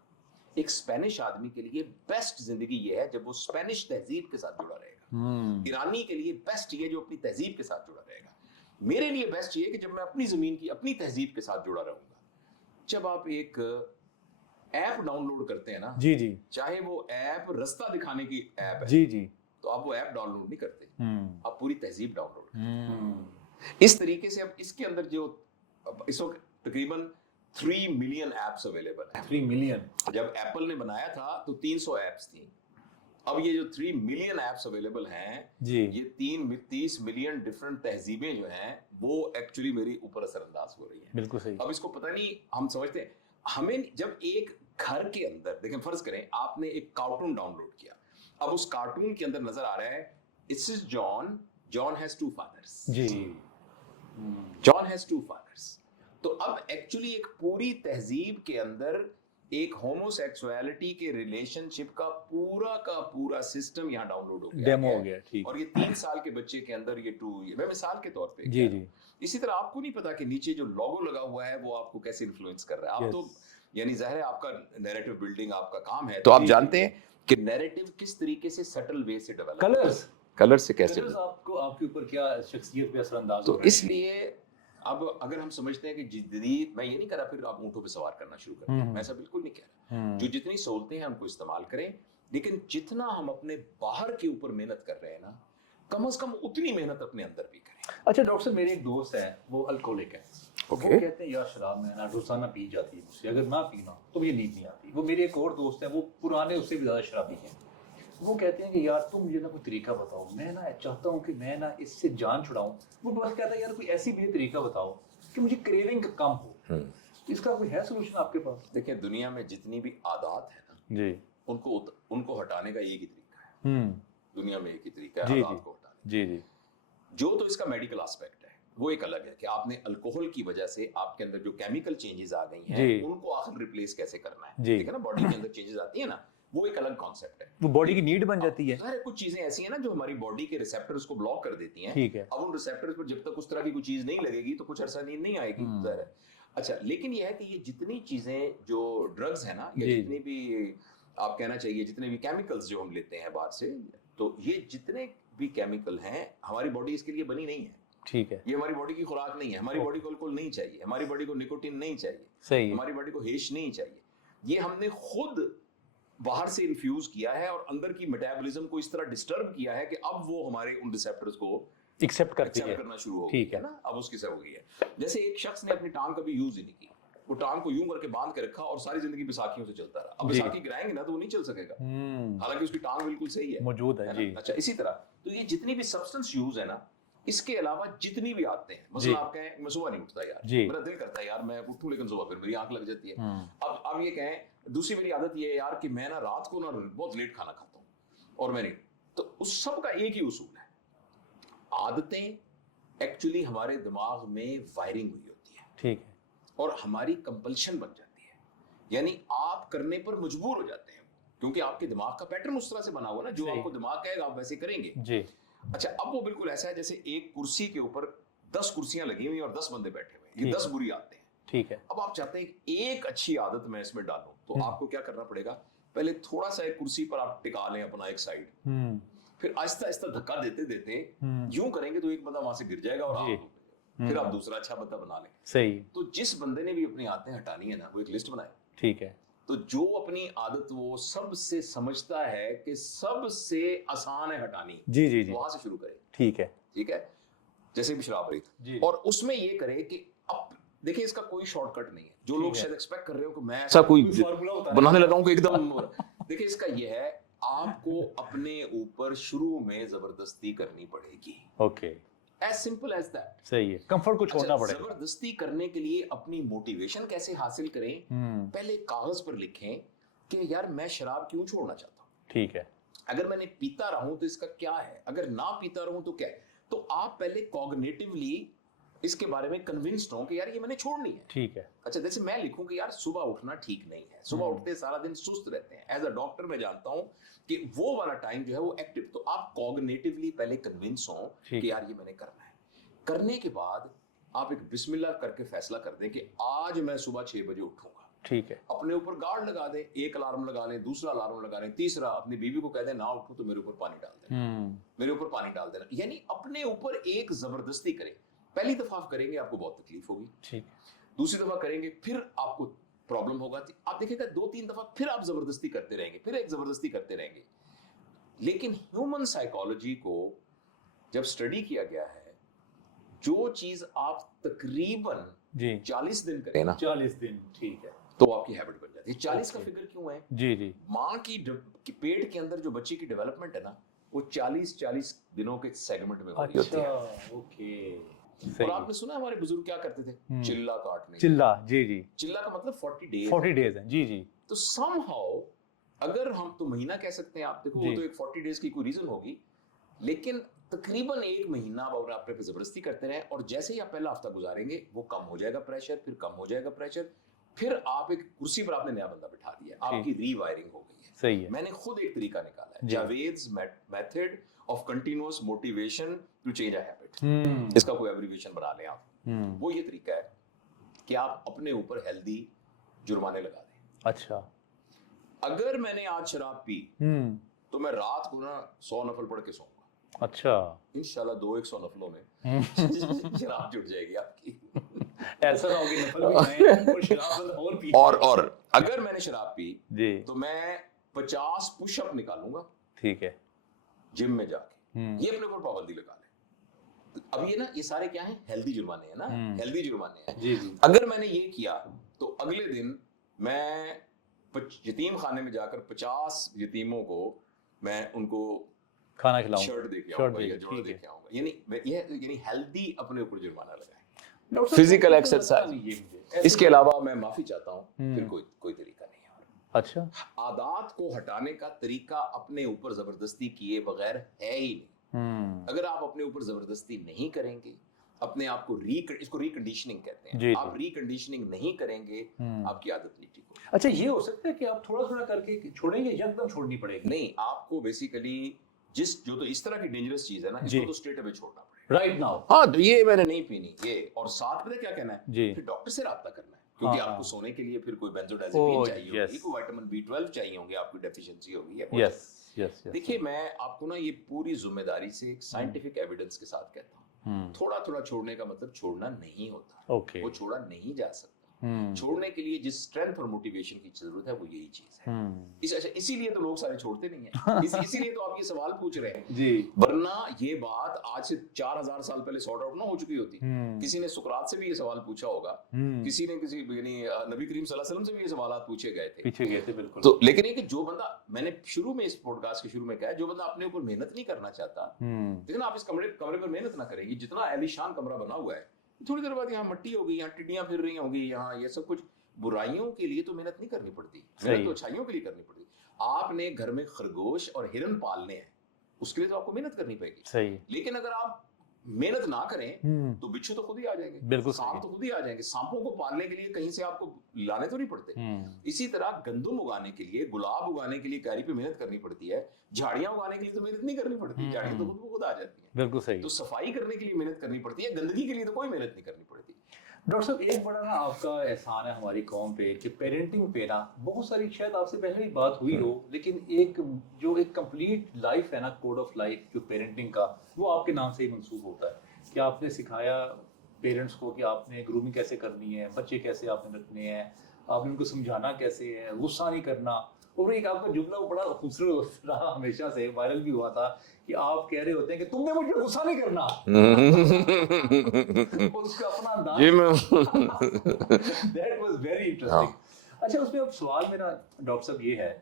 एक स्पेनिश आदमी के लिए बेस्ट जिंदगी ये है जब वो स्पेनिश तहजीब के साथ जुड़ा रहेगा। ईरानी के लिए बेस्ट ये जो अपनी तहजीब के साथ जुड़ा रहेगा। मेरे लिए बेस्ट ये कि जब मैं अपनी जमीन की अपनी तहजीब के साथ जुड़ा रहूंगा। जब आप एक ऐप डाउनलोड करते हैं ना जी जी, चाहे वो ऐप रास्ता दिखाने की ऐप है जी जी, तो आप वो ऐप डाउनलोड नहीं करते, आप पूरी तहजीब डाउनलोड करते। इस तरीके से अब इसके अंदर जो इस वक्त तकरीबन 3 मिलियन ऐप्स अवेलेबल हैं। 3 मिलियन। जब एप्पल ने बनाया था तो 300 ऐप्स थी। अब ये जो 3 मिलियन ऐप्स अवेलेबल हैं जी, ये 30 मिलियन डिफरेंट तहजीबें जो हैं वो एक्चुअली मेरी ऊपर असरअंदाज हो रही है। बिल्कुल सही। अब इसको पता नहीं, हम समझते हैं हमें जब एक घर के अंदर देखें, फर्ज करें आपने एक कार्टून डाउनलोड किया, अब उस कार्टून के अंदर नजर आ रहा है it's is John has 2 fathers जी, जॉन हैज 2 फादर्स। तो अब एक्चुअली एक पूरी तहजीब के अंदर एक होमोसेक्सुअलिटी के रिलेशनशिप का पूरा सिस्टम यहाँ डाउनलोड हो गया, डेमो हो गया। ठीक। और ये 3 साल के बच्चे के अंदर ये मैं मिसाल के तौर पे जी जी। इसी तरह आपको नहीं पता कि नीचे जो लोगो लगा हुआ है वो आपको कैसे इन्फ्लुएंस कर रहा है। आप तो यानी जाहिर है आपका नैरेटिव बिल्डिंग आपका काम है, तो आप जानते हैं कि नैरेटिव किस तरीके से सटल वे से डेवलप, कलर से कैसे आपको आपके ऊपर क्या शख्सियत पे असर अंदाज तो इसलिए अब अगर हम समझते हैं कि जितनी, मैं ये नहीं कह रहा फिर आप ऊँटों पे सवार करना शुरू कर दें, मैं ऐसा बिल्कुल नहीं कह रहा, जो जितनी सहूलतें हैं उनको इस्तेमाल करें, लेकिन जितना हम अपने बाहर के ऊपर मेहनत कर रहे हैं ना, कम से कम उतनी मेहनत अपने अंदर भी करें। अच्छा डॉक्टर साहब, मेरे एक दोस्त है, वो अल्कोहलिक है, वो कहते हैं यार शराब में ना रोजाना पी जाती है मुझसे, अगर ना पीना तो मुझे नींद नहीं आती। वो मेरे एक और दोस्त है, वो पुराने उससे भी ज्यादा शराबी हैं, वो कहते हैं कि यार तुम मुझे ना कोई तरीका बताओ, मैं ना चाहता हूँ कि मैं ना इससे जान छुड़ाऊं। वो बस कहता है यार कोई ऐसी भी तरीका बताओ कि मुझे क्रेविंग कम हो, इसका कोई है सोल्यूशन आपके पास? देखिए दुनिया में जितनी भी आदत है ना जी, उनको हटाने का एक ही तरीका है, दुनिया में एक ही तरीका है आदत को हटाने। जी जी। जो तो इसका मेडिकल एस्पेक्ट है वो एक अलग है कि आपने अल्कोहल की वजह से आपके अंदर जो केमिकल चेंजेस आ गई हैं उनको आखिर रिप्लेस कैसे करना है, ठीक है ना, बॉडी के अंदर चेंजेस आती है ना, वो एक अलग कॉन्सेप्ट है, वो बॉडी की नीड बन जाती है। सारे कुछ चीजें ऐसी हैं ना जो हमारी बॉडी के रिसेप्टर्स को ब्लॉक कर देती हैं, ठीक है। अब उन रिसेप्टर्स पर जब तक उस तरह की कोई चीज नहीं लगेगी तो कुछ अरसा नींद नहीं आएगी, जाहिर है। अच्छा, लेकिन यह है कि ये जितनी चीजें जो ड्रग्स है ना, या जितनी भी आप कहना चाहिए जितने भी केमिकल्स जो हम लेते हैं बाहर से, तो ये जितने भी केमिकल हैं हमारी बॉडी इसके लिए बनी नहीं है, ठीक है, ये हमारी बॉडी की खुराक नहीं है, हमारी बॉडी को अल्कोहल नहीं चाहिए, हमारी बॉडी को निकोटीन नहीं चाहिए, सही, हमारी बॉडी को हेश नहीं चाहिए, ये हमने खुद बाहर से इन्फ्यूज किया है और अंदर की मेटाबॉलिज्म को इस तरह डिस्टर्ब किया है कि अब वो हमारे उन रिसेप्टर्स को एक्सेप्ट करना शुरू हो ठीक है ना, अब उसकी सब हो गई है। जैसे एक शख्स ने अपनी टांग कभी यूज ही नहीं की, वो टांग को यूं करके बांध के रखा और सारी जिंदगी बैसाखियों से चलता रहा, अब बैसाखी गिराएंगे ना तो वो नहीं चल सकेगा, हालांकि उसकी टांग बिल्कुल सही है, मौजूद है जी। अच्छा, इसी तरह तो ये जितनी भी सब्सटेंस यूज है ना, इसके अलावा जितनी भी आते हैं, मतलब आप कहें मैं सुबह नहीं उठता यार, मेरा दिल करता है यार मैं उठूं, लेकिन सुबह फिर मेरी आंख लग जाती है, अब ये कहें दूसरी मेरी आदत ये है यार कि मैं ना रात को ना बहुत लेट खाना खाता हूं और मैं नहीं, तो उस सब का एक ही उसूल है, आदतें एक्चुअली हमारे दिमाग में वायरिंग हुई होती है, ठीक है, और हमारी कंपल्शन बन जाती है, यानी आप करने पर मजबूर हो जाते हैं क्योंकि आपके दिमाग का पैटर्न उस तरह से बना हुआ ना, जो आपको दिमाग कहेगा आप वैसे करेंगे जी। अच्छा, अब वो बिल्कुल ऐसा है जैसे एक कुर्सी के ऊपर 10 कुर्सियां लगी हुई और 10 बंदे बैठे हुए, ये 10 बुरी आदतें हैं, ठीक है, अब आप चाहते हैं एक अच्छी आदत मैं इसमें डालूं, तो आपको क्या करना पड़ेगा, पहले थोड़ा सा एक कुर्सी पर आप टिका लें अपना एक साइड, फिर आहिस्ता आहिस्ता धक्का देते देते यूं करेंगे तो एक बंदा वहां से गिर जाएगा और आप फिर आप दूसरा अच्छा बंदा बना लें, सही। तो जिस बंदे ने भी अपनी आदतें हटानी है ना, वो एक लिस्ट बनाए, ठीक है, तो जो अपनी आदत वो सबसे समझता है कि सबसे आसान है हटानी, जी जी जी, वहां से शुरू करे, ठीक है, ठीक है, जैसे भी शराब रही, और उसमें ये करे कि अब देखिए इसका कोई शॉर्टकट नहीं है, जो लोग शायद एक्सपेक्ट कर रहे हो कि मैं ऐसा कोई बनाने लगा हूं कि एकदम देखिए इसका ये है, आपको अपने ऊपर शुरू में जबरदस्ती करनी पड़ेगी, okay, as simple as that, सही है, कंफर्ट को छोड़ना पड़ेगा। जबरदस्ती करने के लिए अपनी मोटिवेशन कैसे हासिल करें, पहले कागज पर लिखें कि यार मैं शराब क्यों छोड़ना चाहता हूँ, ठीक है, अगर मैंने पीता रहूं तो इसका क्या है, अगर ना पीता रहूं तो क्या है, तो आप पहले कॉग्निटिवली इसके बारे में कन्विंस्ड हो कि यार ये मैंने छोड़नी है, ठीक है। अच्छा, जैसे मैं लिखूं कि यार सुबह उठना ठीक नहीं है, सुबह उठते सारा दिन सुस्त रहते हैं, एज अ डॉक्टर मैं जानता हूं कि वो वाला टाइम जो है वो एक्टिव, तो आप कॉग्निटिवली पहले कन्विंस हो कि यार ये मैंने करना है, करने के बाद आप एक बिस्मिल्लाह करके फैसला कर दें कि आज मैं सुबह 6 बजे उठूंगा, ठीक है, अपने ऊपर गार्ड लगा दें, एक अलार्म लगा लें, दूसरा अलार्म लगा लें, तीसरा अपनी बीवी को कह दें ना उठूं तो मेरे ऊपर पानी डाल देना, मेरे ऊपर पानी डाल देना, यानी अपने ऊपर एक जबरदस्ती करें। पहली दफा आप करेंगे आपको बहुत तकलीफ होगी, ठीक, दूसरी दफा करेंगे फिर आपको प्रॉब्लम होगा, आप देखिएगा 2-3 दफा फिर आप जबरदस्ती करते रहेंगे, फिर एक जबरदस्ती करते रहेंगे, लेकिन ह्यूमन साइकोलॉजी को जब स्टडी किया गया है, जो चीज आप तकरीबन 40 दिन करें ना, 40 दिन, ठीक है, तो आपकी हैबिट बन जाती है। 40 का फिगर क्यों है, जी जी, माँ की पेट के अंदर जो बच्चे की डेवलपमेंट है ना, वो 40 दिनों के सेगमेंट में होती है, ओके। और आपने सुना हमारे बुजुर्ग क्या करते थे, चिल्ला काटने, चिल्ला, जी जी, चिल्ला का मतलब 40 डेज है, जी जी, तो समहाउ अगर हम तो महीना कह सकते हैं, आप देखो वो तो एक 40 डेज की कोई रीजन होगी, लेकिन तकरीबन 1 महीना अगर आप पे जबरदस्ती करते रहे और जैसे ही आप पहला हफ्ता गुजारेंगे वो कम हो जाएगा प्रेशर, फिर कम हो जाएगा प्रेशर, फिर आप एक कुर्सी पर आपने नया बंदा बिठा दिया, आपकी रीवायरिंग हो गई है, सही है। मैंने खुद एक तरीका निकाला है, Javed's method of continuous motivation to change a habit, इसका कोई एब्रिविएशन बना लें आप, वो ये तरीका है कि आप अपने ऊपर हेल्दी जुर्माने लगा दें। अच्छा, अगर मैंने आज शराब पी तो मैं रात को ना 100 नफल पढ़ के सोऊंगा, اچھا انشاءاللہ 200 نفلوں میں شراب چھوٹ جائے گی آپ کی. ایسا نہ ہوگی نفل بھی کھائیں اور شراب اور پی. اور اگر میں نے شراب پی جی تو میں 50 پش اپ نکالوں گا ٹھیک ہے جم میں جا کے. یہ اپنے اوپر پابندی لگا لیں. اب یہ نا یہ سارے کیا ہیں ہیلدی جرمانے ہیں نا, ہیلدی جرمانے ہیں. جی جی اگر میں نے یہ کیا تو اگلے دن میں یتیم خانے میں جا کر 50 یتیموں کو میں ان کو کھانا کھلاؤں شرٹ دے کے آؤں گا یا جوڑا دے کے آؤں گا. یعنی ہیلدی اپنے اوپر جرمانہ لگائیں. Physical exercise. اس کے علاوہ میں معافی چاہتا ہوں, پھر کوئی طریقہ نہیں ہے. اچھا عادات کو ہٹانے کا طریقہ اپنے اوپر زبردستی کیے بغیر ہے ہی نہیں. اگر آپ اپنے اوپر زبردستی نہیں کریں گے, اپنے آپ کو اس کو ریکنڈیشننگ کہتے ہیں, آپ ریکنڈیشننگ نہیں کریں گے آپ کی عادت نہیں ٹھیک ہوگی. اچھا یہ ہو سکتا ہے کہ آپ تھوڑا تھوڑا کر کے چھوڑیں گے, یکدم چھوڑنی پڑے گی؟ نہیں, آپ کو بیسیکلی جو تو اس طرح کی ڈینجرس چیز ہے نا, اس کو تو اسٹریٹ اوے چھوڑنا پڑے گا رائٹ ناؤ. ہاں تو یہ میں نے نہیں پینی یہ, اور ساتھ پتہ کیا کہنا ہے, جی پھر ڈاکٹر سے رابطہ کرنا ہے, کیونکہ آپ کو سونے کے لیے پھر کوئی بینزوڈازپین چاہیے ہوگی, کوئی وٹامن B12 چاہیے ہوں گے, آپ کی ڈیفیشنسی ہوگی. دیکھیے میں آپ کو نا یہ پوری ذمہ داری سے ایک سائنٹیفک ایویڈنس کے ساتھ کہتا ہوں, تھوڑا تھوڑا چھوڑنے کا مطلب چھوڑنا نہیں ہوتا, وہ چھوڑا نہیں جا سکتا. چھوڑنے کے لیے جس اسٹرینتھ اور موٹیویشن کی ضرورت ہے وہ یہی چیز ہے. اسی لیے تو لوگ سارے چھوڑتے نہیں ہیں, اسی لیے تو آپ یہ سوال پوچھ رہے ہیں جی, ورنہ یہ بات آج سے 4000 سال پہلے سارٹ آؤٹ نہ ہو چکی ہوتی. کسی نے سقراط سے بھی یہ سوال پوچھا ہوگا, کسی نے یعنی نبی کریم صلی اللہ علیہ وسلم سے بھی یہ سوالات پوچھے گئے تھے بالکل. تو لیکن یہ کہ جو بندہ, میں نے شروع میں اس پوڈ کاسٹ کے شروع میں کہا, جو بندہ اپنے اوپر محنت نہیں کرنا چاہتا, لیکن آپ اس کمرے پر محنت نہ کریں گے. جتنا عالی شان کمرہ بنا ہوا ہے, تھوڑی دیر بعد یہاں مٹی ہوگی, یہاں ٹڈیاں پھر رہی ہوں گی, یہاں یہ سب کچھ. برائیوں کے لیے تو محنت نہیں کرنی پڑتی, محنت تو اچھائیوں کے لیے کرنی پڑتی. آپ نے گھر میں خرگوش اور ہرن پالنے ہیں, اس کے لیے تو آپ کو محنت کرنی پڑے گی. لیکن اگر آپ محنت نہ کریں تو بچھو تو خود ہی آ جائیں گے, سانپ تو خود ہی آ جائیں گے. سانپوں کو پالنے کے لیے کہیں سے آپ کو لانے تو نہیں پڑتے. اسی طرح گندم اگانے کے لیے, گلاب اگانے کے لیے کیاری پہ محنت کرنی پڑتی ہے, جھاڑیاں اگانے کے لیے تو محنت نہیں کرنی پڑتی, جھاڑیاں تو خود آ جاتی ہیں. بالکل صحیح. تو صفائی کرنے کے لیے محنت کرنی پڑتی ہے, گندگی کے لیے تو کوئی محنت نہیں کرنی پڑتی. ڈاکٹر صاحب ایک بڑا نا آپ کا احسان ہے ہماری قوم پہ کہ پیرنٹنگ پہ نا بہت ساری, شاید آپ سے پہلے بھی بات ہوئی ہو, لیکن ایک کمپلیٹ لائف ہے نا, کوڈ آف لائف جو پیرنٹنگ کا, وہ آپ کے نام سے ہی منسوب ہوتا ہے کہ آپ نے سکھایا پیرنٹس کو کہ آپ نے گرومنگ کیسے کرنی ہے, بچے کیسے آپ نے رکھنے ہیں, آپ نے ان کو سمجھانا کیسے ہے, غصہ نہیں کرنا. اور ایک آپ کا جملہ وہ بڑا خوبصورت رہا, ہمیشہ سے وائرل بھی ہوا تھا کہ آپ کہہ رہے ہوتے ہیں کہ تم نے مجھ پہ غصہ نہیں کرنا. اس کا اپنا انداز that was very interesting. اچھا اس میں اب سوال میرا ڈاکٹر صاحب یہ ہے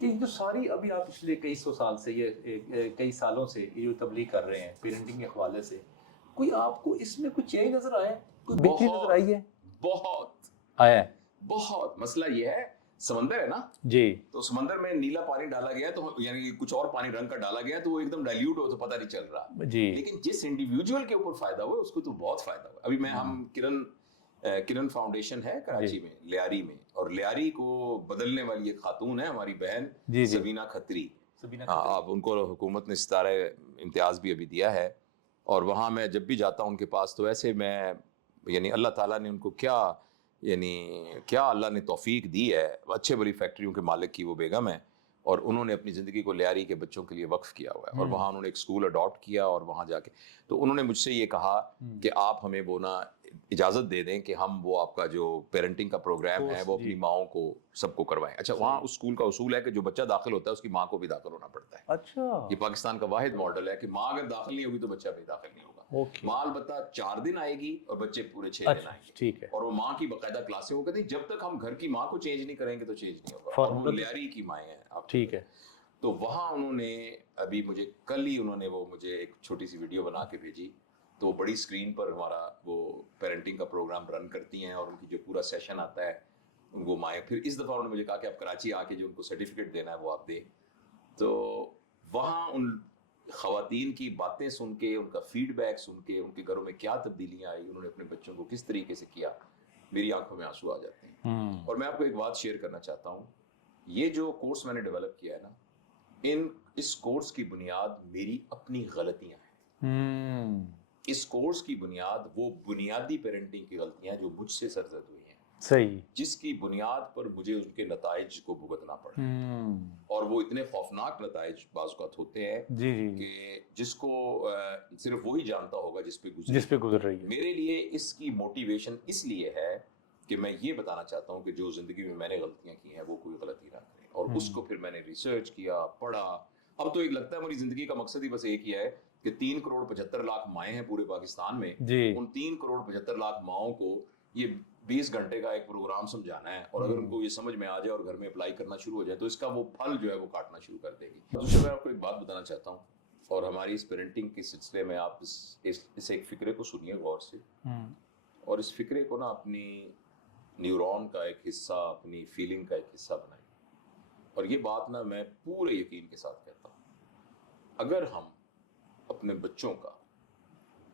کہ جو ساری ابھی آپ پچھلے کئی سال سے یہ کئی سالوں سے یہ جو تبلیغ کر رہے ہیں پیرنٹنگ کے حوالے سے, کوئی آپ کو اس میں کوئی چینج نظر آیا ہے, کوئی بگ چینج نظر آئی ہے؟ بہت آیا ہے. بہت. مسئلہ یہ ہے, سمندر ہے نا جی, تو سمندر میں نیلا پانی ڈالا گیا تو یعنی کچھ اور پانی رنگ کا ڈالا گیا تو وہ ایک دم ڈائلیوٹ ہو تو پتہ نہیں چل رہا جی. لیکن جس انڈیویجول کے اوپر فائدہ ہوا اس کو تو بہت فائدہ ہوا. ابھی ہم کرن فاؤنڈیشن ہے کراچی میں, لیاری میں, اور لیاری کو بدلنے والی ایک خاتون ہے ہماری بہن سبینہ کھتری. اب ان کو حکومت نے ستارہ امتیاز بھی ابھی دیا ہے, اور وہاں میں جب بھی جاتا ہوں ان کے پاس تو ایسے میں یعنی اللہ تعالیٰ نے ان کو کیا اللہ نے توفیق دی ہے. اچھے بڑی فیکٹریوں کے مالک کی وہ بیگم ہے, اور انہوں نے اپنی زندگی کو لیاری کے بچوں کے لیے وقف کیا ہوا ہے, اور وہاں انہوں نے ایک اسکول اڈاپٹ کیا, اور وہاں جا کے تو انہوں نے مجھ سے یہ کہا کہ آپ ہمیں وہ نا اجازت دے دیں کہ ہم وہ آپ کا جو پیرنٹنگ کا پروگرام ہے وہ اپنی ماؤں کو سب کو کروائیں. اچھا وہاں اس اسکول کا اصول ہے کہ جو بچہ داخل ہوتا ہے اس کی ماں کو بھی داخل ہونا پڑتا ہے. اچھا یہ پاکستان کا واحد ماڈل ہے کہ ماں اگر داخل نہیں ہوگی تو بچہ بھی داخل نہیں ہوگا. ماں البتہ 4 دن آئے گی اور بچے پورے 6 دن آئیں گے. ٹھیک ہے. اور وہ ماں کی باقاعدہ کلاسیں, وہ کہتے ہیں جب تک ہم گھر کی ماں کو چینج نہیں کریں گے تو چینج نہیں ہوگا. اور وہ لیاری کی مائیں ہیں. ٹھیک ہے. تو وہاں انہوں نے ابھی مجھے کل ہی انہوں نے وہ مجھے ایک چھوٹی سی ویڈیو بنا کے بھیجی, تو بڑی اسکرین پر ہمارا وہ پیرنٹنگ کا پروگرام رن کرتی ہیں, اور ان کی جو پورا سیشن آتا ہے ان کو مائیں. پھر اس دفعہ انہوں نے مجھے کہا کہ آپ کراچی آ کے جو ان کو سرٹیفکیٹ دینا ہے وہ آپ دیں. تو وہاں ان خواتین کی باتیں سن کے, ان کا فیڈ بیک سن کے, ان کے گھروں میں کیا تبدیلیاں آئی, انہوں نے اپنے بچوں کو کس طریقے سے کیا, میری آنکھوں میں آنسو آ جاتے ہیں. اور میں آپ کو ایک بات شیئر کرنا چاہتا ہوں, یہ جو کورس میں نے ڈیولپ کیا ہے نا, اس کورس کی بنیاد میری اپنی غلطیاں ہیں. اس کورس کی بنیاد وہ بنیادی پیرنٹنگ کی غلطیاں جو مجھ سے سرزد ہوئی ہیں. صحیح، جس کی بنیاد پر مجھے ان کے نتائج کو بھگتنا پڑا، اور وہ اتنے خوفناک نتائج بعض اوقات ہوتے ہیں کہ جس کو صرف وہی جانتا ہوگا جس پہ گزر رہی ہے. میرے لیے اس کی موٹیویشن اس لیے ہے کہ میں یہ بتانا چاہتا ہوں کہ جو زندگی میں نے غلطیاں کی ہیں وہ کوئی غلطی نہ کرے، اور اس کو پھر میں نے ریسرچ کیا، پڑھا. اب تو ایک لگتا ہے میری زندگی کا مقصد ہی بس ایک ہی ہے کہ 3,75,00,000 مائیں ہیں پورے پاکستان میں، ان 3,75,00,000 ماؤں کو یہ 20 گھنٹے کا ایک پروگرام سمجھانا ہے، اور اگر ان کو یہ سمجھ میں آ جائے اور گھر میں اپلائی کرنا شروع ہو جائے تو اس کا وہ پھل جو ہے وہ کاٹنا شروع کر دے گی. دوسرا میں آپ کو ایک بات بتانا چاہتا ہوں، اور ہماری اس پیرنٹنگ کے سلسلے میں آپ اس ایک فکرے کو سنیے غور سے، اور اس فکرے کو نا اپنی نیورون کا ایک حصہ، اپنی فیلنگ کا ایک حصہ بنائیں. اور یہ بات نا میں پورے یقین کے ساتھ کہتا ہوں، اگر ہم اپنے بچوں کا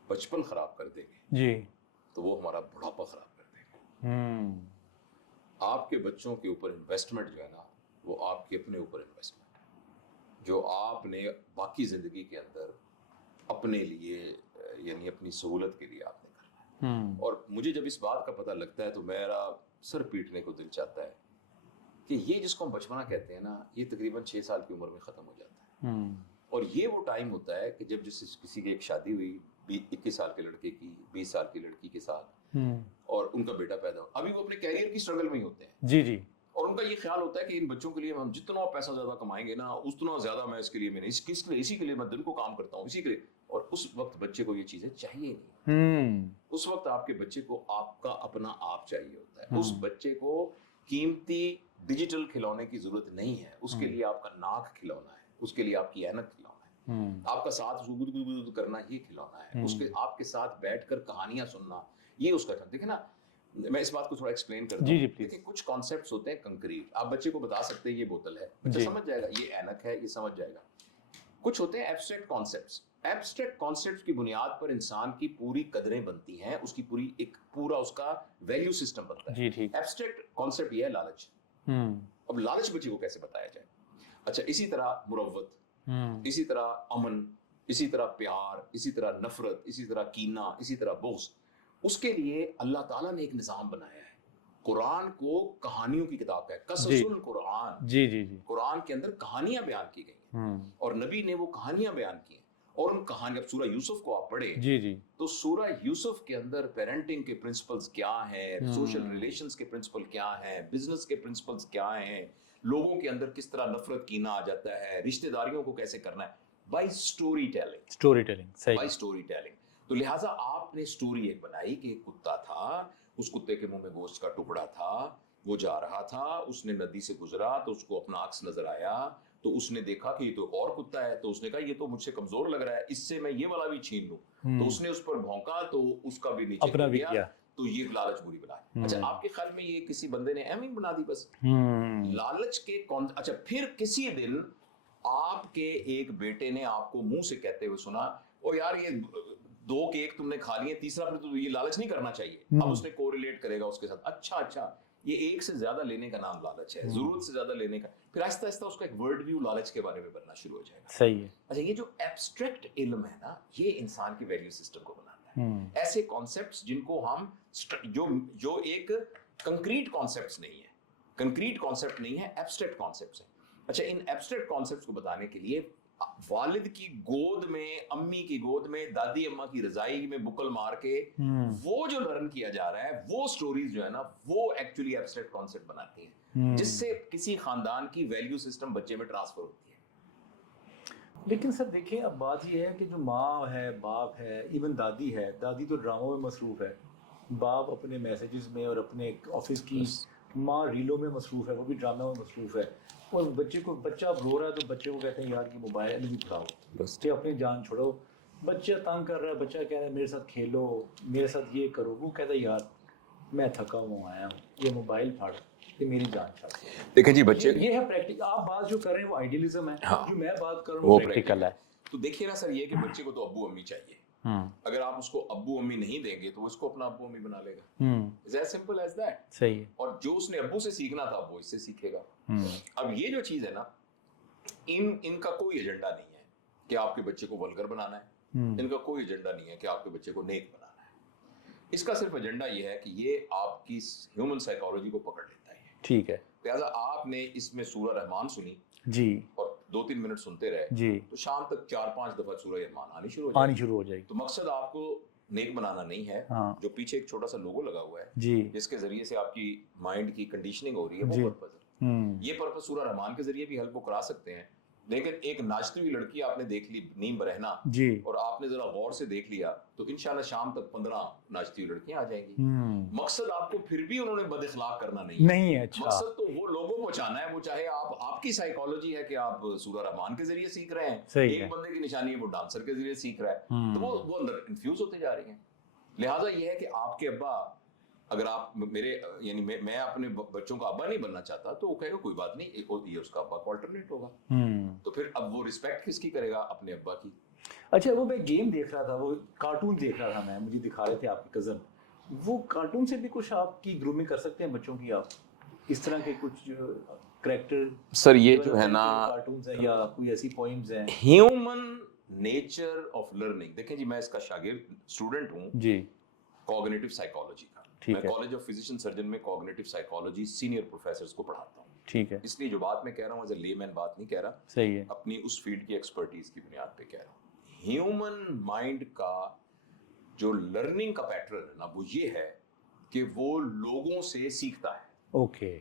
بچپن خراب کر دیں گے تو وہ ہمارا بڑھاپا خراب کر دیں گے. آپ کے بچوں کے اوپر انویسٹمنٹ جو ہے نا وہ آپ کے اپنے اوپر انویسٹمنٹ ہے، جو آپ نے باقی زندگی کے اندر اپنے لیے یعنی اپنی سہولت کے لیے آپ نے کرنا ہے. اور مجھے جب اس بات کا پتہ لگتا ہے تو میرا سر پیٹنے کو دل چاہتا ہے کہ یہ جس کو ہم بچپنا کہتے ہیں نا یہ تقریباً 6 سال کی عمر میں ختم ہو جاتا ہے. اور یہ وہ ٹائم ہوتا ہے کہ جب جس کسی کی ایک شادی ہوئی 21 سال کے لڑکے کی 20 سال کی لڑکی کے ساتھ، اور ان کا بیٹا پیدا ہو، ابھی وہ اپنے کیریئر کی سٹرگل میں ہی ہوتے ہیں. اور ان کا یہ خیال ہوتا ہے کہ ان بچوں کے لیے ہم جتنا پیسہ زیادہ کمائیں گے نا اتنا زیادہ میں اس کے لیے میں اسی کے لیے میں دن کو کام کرتا ہوں، اسی کے لیے. اور اس وقت بچے کو یہ چیزیں چاہیے نہیں. اس وقت آپ کے بچے کو آپ کا اپنا آپ چاہیے ہوتا ہے. اس بچے کو قیمتی ڈیجیٹل کھلونے کی ضرورت نہیں ہے، اس کے لیے آپ کا ناک کھلونا ہے، اس کے لیے آپ کی اینک کھلونا ہے، آپ کا ساتھ گد کرنا یہ کھلونا ہے، اس کے آپ کے ساتھ بیٹھ کر کہانیاں سننا یہ اس کا. دیکھیں نا میں اس بات کو تھوڑا ایکسپلین کرتا ہوں. دیکھیں کچھ کانسیپٹس ہوتے ہیں کنکریٹ، آپ بچے کو بتا سکتے ہیں یہ بوتل ہے، بچہ سمجھ جائے گا، یہ اینک ہے یہ سمجھ جائے گا. کچھ ہوتے ہیں ایبسٹریکٹ کانسیپٹس. ایبسٹریکٹ کانسیپٹس کی بنیاد پر انسان کی پوری قدریں بنتی ہیں، اس کی پورا اس کا ویلیو سسٹم بنتا ہے. ایبسٹریکٹ کانسیپٹ یہ ہے لالچ. اب لالچ بچے کو کیسے بتایا جائے؟ اچھا اسی طرح مروت، اسی طرح امن، اسی طرح پیار، اسی طرح نفرت، اسی طرح کینہ، اسی طرح بغض. اس کے لیے اللہ تعالیٰ نے ایک نظام بنایا ہے. قرآن کو کہانیوں کی کتاب ہے، قصص القرآن. قرآن کے اندر کہانیاں بیان کی گئی ہیں، اور نبی نے وہ کہانیاں بیان کی ہیں. اور ان کہانیاں، اب سورہ یوسف کو آپ پڑھیں تو سورہ یوسف کے اندر پیرنٹنگ کے پرنسپلز کیا ہیں، سوشل ریلیشنز کے پرنسپل کیا ہیں، بزنس کے پرنسپلز کیا ہیں، لوگوں کے اندر کس طرح نفرت کینہ آ جاتا ہے، رشتہ داریوں کو کیسے کرنا ہے، بائی اسٹوری ٹیلنگ. تو لہٰذا آپ نے اسٹوری ایک بنائی کہ ایک کتا تھا، اس کتے کے منہ میں گوشت کا ٹکڑا تھا، وہ جا رہا تھا، اس نے ندی سے گزرا تو اس کو اپنا عکس نظر آیا، تو اس نے دیکھا کہ یہ تو اور کتا ہے، تو اس نے کہا یہ تو مجھ سے کمزور لگ رہا ہے، اس سے میں یہ والا بھی چھین لوں. تو اس نے اس پر بھونکا تو اس کا بھی نیچے گر گیا. تو یہ لالچ بری بلا ہے. اچھا آپ کے خیال میں یہ کسی بندے نے ایم بنا دی بس لالچ کے اچھا پھر کسی دن آپ کے ایک بیٹے نے آپ کو منہ سے کہتے ہوئے سنا او یار یہ 2 کیک تم نے کھا لیے، تیسرا پھر تو یہ لالچ نہیں کرنا چاہیے. اب اس نے کوریلیٹ کرے گا اس کے ساتھ، اچھا یہ ایک سے زیادہ لینے کا نام لالچ ہے، ضرورت سے زیادہ لینے کا. پھر آہستہ آہستہ اس کا ایک ورڈ ویو لالچ کے بارے میں بننا شروع ہو جائے گا. صحیح ہے. اچھا یہ جو ایبسٹریکٹ علم ہے نا یہ انسان کی ویلیو سسٹم کو بناتا ہے. ایسے کانسیپٹس جن کو ہم جو ایک کنکریٹ کانسیپٹس نہیں ہے، ایبسٹریکٹ کانسیپٹس ہیں. اچھا ان ایبسٹریکٹ کانسیپٹس کو بتانے کے لیے والد کی گود میں، امی کی گود میں، دادی اماں کی رضائی میں بکل مار کے وہ جو لرن کیا جا رہا ہے وہ سٹوریز جو ہے نا وہ ایکچولی ایبسٹریکٹ کانسیپٹ بناتی ہیں، جس سے کسی خاندان کی ویلیو سسٹم بچے میں ٹرانسفر ہوتی ہے. لیکن سر دیکھیں اب بات یہ ہے کہ جو ماں ہے، باپ ہے، ایون دادی ہے، دادی تو ڈراموں میں مصروف ہے، باپ اپنے میسیجز میں اور اپنے آفس کی، ماں ریلوں میں مصروف ہے، وہ بھی ڈراموں میں مصروف ہے. اور بچہ رو رہا ہے تو بچے کو کہتے ہیں یار یہ موبائل نہیں پڑھاؤ، کہ اپنی جان چھوڑو. بچہ تنگ کر رہا ہے، بچہ کہہ رہا ہے میرے ساتھ کھیلو، میرے ساتھ یہ کرو، وہ کہتا ہے یار میں تھکا ہوا آیا ہوں، یہ موبائل پھاڑ، یہ میری جان چھوڑ. دیکھیں جی بچے یہ ہے پریکٹیکل. آپ بات جو کر رہے ہیں وہ آئیڈیلزم ہے، جو میں بات کر رہا ہوں وہ پریکٹیکل ہے. تو دیکھیے نا سر یہ کہ بچے کو تو ابو امی چاہیے، اگر آپ اس کو ابو امی نہیں دیں گے تو اس کو اپنا ابو امی بنا لے گا. It's as simple as that. صحیح ہے. اور جو اس نے ابو سے سیکھنا تھا وہ اس سے سیکھے گا. اب یہ جو چیز ہے نا ان کا کوئی ایجنڈا نہیں ہے کہ آپ کے بچے کو ولگر بنانا ہے، ان کا کوئی ایجنڈا نہیں ہے کہ آپ کے بچے کو نیک بنانا ہے. इसका सिर्फ एजेंडा ये है कि ये आपकी ह्यूमन साइकोलॉजी को पकड़ लेता है, ठीक है, लिहाजा आपने इसमें सूरह रहमान सुनी जी, और 2-3 मिनट सुनते रहे जी, तो शाम तक 4-5 दफा सूरह रहमान आनी शुरू हो जाएगी। तो मकसद आपको नेक बनाना नहीं है, हाँ, जो पीछे एक छोटा सा लोगो लगा हुआ है जी, जिसके जरिए से आपकी माइंड की कंडीशनिंग हो रही है, वो पर्पस है। ये पर्पस सूरह रहमान के जरिए भी हेल्प वो करा सकते हैं, लेकिन एक नाचती हुई लड़की आपने देख ली नीम बरहना जी, और आपने जरा गौर से देख लिया तो इंशाल्लाह शाम तक 15 नाचती हुई लड़कियां आ जाएंगी। मकसद आपको फिर भी उन्होंने बदअखलाक करना नहीं है। अच्छा। मकसद तो वो लोगों को पहुंचाना है, वो चाहे आपकी साइकोलॉजी है कि आप सूरह रहमान के जरिए सीख रहे हैं, एक बंदे की निशानी है वो डांसर के जरिए सीख रहा है, तो वो अंदर कंफ्यूज होते जा रही हैं। लिहाजा ये है कि आपके अब्बा, अगर आप मेरे यानी मैं अपने बच्चों का अब्बा नहीं बनना चाहता तो वो कहेगा कोई बात नहीं, ये उसका अब्बा का अल्टरनेट होगा, तो फिर अब वो रिस्पेक्ट किसकी करेगा? अपने अब्बा की। अच्छा, वो मैं गेम देख रहा था, वो कार्टून देख रहा था मैं, मुझे दिखा रहे थे आपके कज़न, वो कार्टून से भी कुछ आपकी ग्रूमिंग कर सकते हैं बच्चों की, आप इस तरह के कुछ कैरेक्टर? सर ये जो है ना कार्टून्स हैं या कोई ऐसी पोएम्स हैं? ह्यूमन नेचर ऑफ लर्निंग, देखें जी मैं इसका शागिर्द स्टूडेंट हूँ जी, कॉग्निटिव साइकोलॉजी का। मैं कॉलेज ऑफ फिजिशियन सर्जन में कॉग्निटिव साइकोलॉजी सीनियर प्रोफेसर्स को पढ़ाता हूँ, ठीक है, इसलिए जो बात मैं कह रहा हूँ एज ए लेमैन बात नहीं कह रहा, सही है, अपनी उस फील्ड की एक्सपर्टीज की बुनियाद पे कह रहा हूँ। ह्यूमन माइंड का जो लर्निंग का पैटर्न है ना, वो ये है कि वो लोगों से सीखता है। ओके,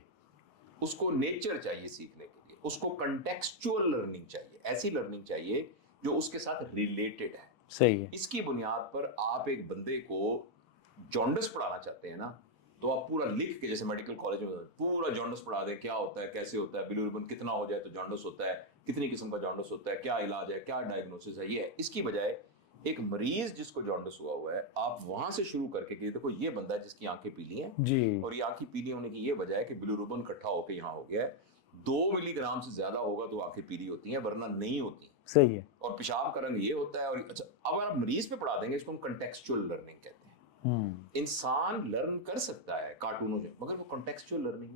उसको नेचर चाहिए सीखने के लिए, उसको कंटेक्सचुअल लर्निंग चाहिए, ऐसी लर्निंग चाहिए जो उसके साथ रिलेटेड है। सही है। इसकी बुनियाद पर आप एक बंदे को जॉन्डिस पढ़ाना चाहते हैं ना, तो आप पूरा लिख के, जैसे मेडिकल कॉलेज में पूरा जॉन्डिस पढ़ा दें, क्या होता है, कैसे होता है, बिलिरुबिन कितना हो जाए तो जॉन्डिस होता है, कितनी किस्म का जॉन्डिस होता है, क्या इलाज है, क्या डायग्नोसिस है, ये है। इसकी बजाय एक मरीज जिसको जॉन्डिस हुआ हुआ है, आप वहां से शुरू करके कि देखो ये बंदा है जिसकी आंखें पीली हैं जी, और ये आंखें पीली होने की ये वजह है कि बिलिरुबिन इकट्ठा होकर यहाँ हो गया है, 2 मिलीग्राम से ज्यादा होगा तो आंखें पीली होती हैं, वरना नहीं होती। सही है। और पेशाब का रंग ये होता है। और अच्छा, अब आप मरीज पे पढ़ा देंगे, इसको हम कंटेक्सचुअल लर्निंग कहते हैं। इंसान लर्न कर सकता है कार्टूनों से, मगर वो कंटेक्सचुअल लर्निंग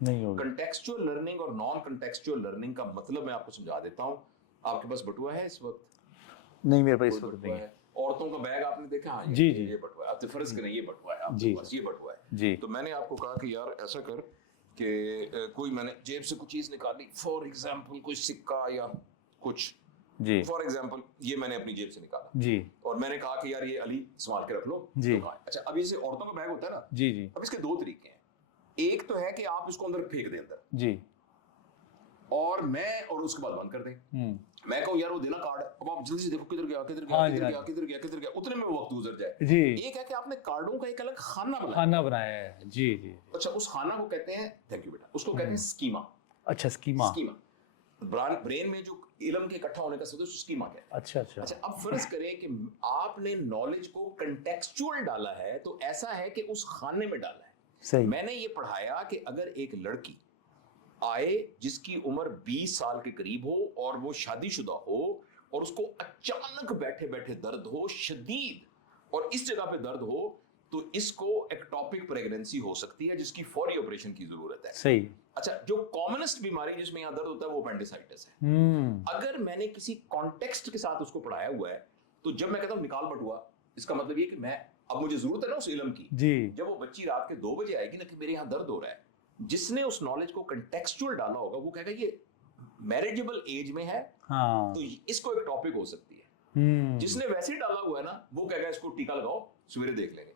नहीं होती। कंटेक्सचुअल लर्निंग और नॉन कंटेक्सचुअल लर्निंग का मतलब मैं आपको समझा देता हूँ। आपके पास बटुआ है इस वक्त? नहीं, मेरे पास इस वक्त नहीं है। औरतों का बैग आपने देखा? हाँ, जी जी, ये बटुआ है। आप फर्ज करें ये बटुआ है आपके पास, ये बटुआ है जी। तो मैंने आपको कहा कि यार ऐसा कर कि कोई मैंने जेब से कुछ चीज निकाली, फॉर एग्जाम्पल कोई सिक्का या कुछ जी, फॉर एग्जाम्पल ये मैंने अपनी जेब से निकाला जी, और मैंने कहा कि यार ये अली संभाल के रख लो जी। तो अच्छा, अब इसे औरतों का बैग होता है ना जी जी, अब इसके 2 तरीके हैं। एक तो है कि आप इसको अंदर फेंक दें अंदर जी, और उसके बाद बंद कर दें। मैं कहूँ यार वो देना कार्ड, अब आप जल्दी से देखो किधर गया किधर गया किधर गया किधर गया किधर गया, उतने में वक्त गुजर जाए जी। एक है कि आपने कार्डों का एक अलग खाना बनाया है जी जी। अच्छा, उस खाना को कहते हैं, थैंक यू बेटा, उसको कहते हैं स्कीमा। अच्छा, स्कीमा ब्रेन में जो इल्म के इकट्ठा होने का सदस्य स्कीमा कहते हैं। अच्छा अच्छा अच्छा। अब फर्ज करें कि आपने नॉलेज को कंटेक्सचुअल डाला है, तो ऐसा है कि उस खाने में डाला है। सही। मैंने ये पढ़ाया कि अगर एक लड़की आए जिसकी उम्र 20 साल के करीब हो और वो शादीशुदा हो और उसको अचानक बैठे बैठे दर्द हो शदीद, और इस जगह पे दर्द हो, तो इसको एक्टोपिक प्रेगनेंसी हो सकती है जिसकी फौरी ऑपरेशन की जरूरत है। सही। अच्छा, जो कॉमनेस्ट बीमारी जिसमें यहाँ दर्द होता है वो अपेंडिसाइटिस है। अगर मैंने किसी कॉन्टेक्स्ट के साथ उसको पढ़ाया हुआ है, तो जब मैं कहता हूँ निकाल बटुआ, इसका मतलब ये कि मैं अब मुझे जरूरत है ना उस इल्म की जी। जब वो बच्ची रात के 2 बजे आएगी ना कि मेरे यहाँ दर्द हो रहा है, जिसने उस नॉलेज को कंटेक्सचुअल डाला होगा वो कहेगा ये मैरिजेबल एज में है, हाँ। तो इसको एक टॉपिक हो सकती है। जिसने वैसे ही डाला हुआ है ना, वो कहेगा इसको टीका लगाओ, सवेरे देख लेंगे,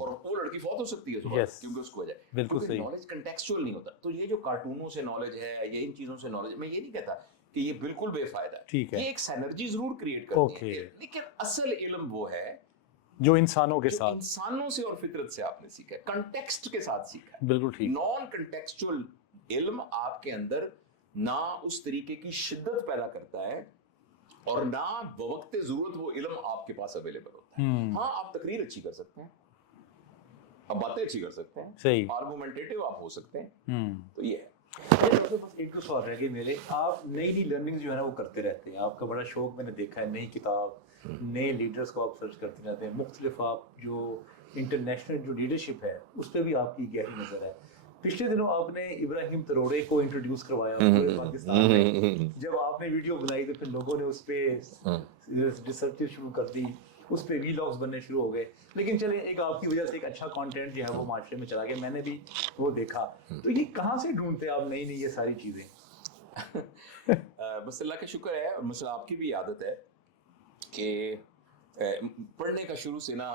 और वो लड़की फौत हो सकती है सुबह क्योंकि उसको वजह, बिल्कुल सही। नॉलेज कंटेक्सचुअल नहीं होता। तो ये जो कार्टूनों से नॉलेज है या इन चीजों से नॉलेज, मैं ये नहीं कहता कि ये बिल्कुल बेफायदा है, ये एक सिनर्जी जरूर क्रिएट करती है, लेकिन असल इल्म वो है जो इंसानों के साथ, इंसानों से और फितरत से आपने सीखा है, कंटेक्स्ट के साथ सीखा है। बिल्कुल ठीक। नॉन कंटेक्सचुअल इल्म आपके अंदर ना उस तरीके की शिद्दत पैदा करता है और ना बवक्त जरूरत वो इल्म आपके पास अवेलेबल होता है। हाँ, आप तकरीर अच्छी कर सकते हैं, आप बातें अच्छी कर सकते हैं, सही, आर्गुमेंटेटिव आप हो सकते हैं, तो ये है। बस एक दो सवाल रह गए मेरे। आप नई नई लर्निंग जो है ना वो करते रहते हैं, आपका बड़ा शौक मैंने देखा है, नई किताब, नए लीडर्स को आप सर्च करते रहते हैं, मुख्तलिफ आप जो इंटरनेशनल जो लीडरशिप है उस पर भी आपकी गहरी नज़र है। पिछले दिनों आपने इब्राहिम तरोड़े को इंट्रोड्यूस करवाया पूरे पाकिस्तान में। जब आपने वीडियो बनाई तो फिर लोगों ने उस पर रिसर्च शुरू कर दी, उस पे वीलॉग्स बनने शुरू हो गए. लेकिन चले एक आपकी वजह से एक अच्छा कंटेंट जो है वो मार्केट में चला गया, मैंने भी वो देखा. तो ये कहाँ से ढूंढते आप नई नई ये सारी चीजें? बस अल्लाह का शुक्र है, और मसला आपकी भी आदत है कि पढ़ने का शुरू से ना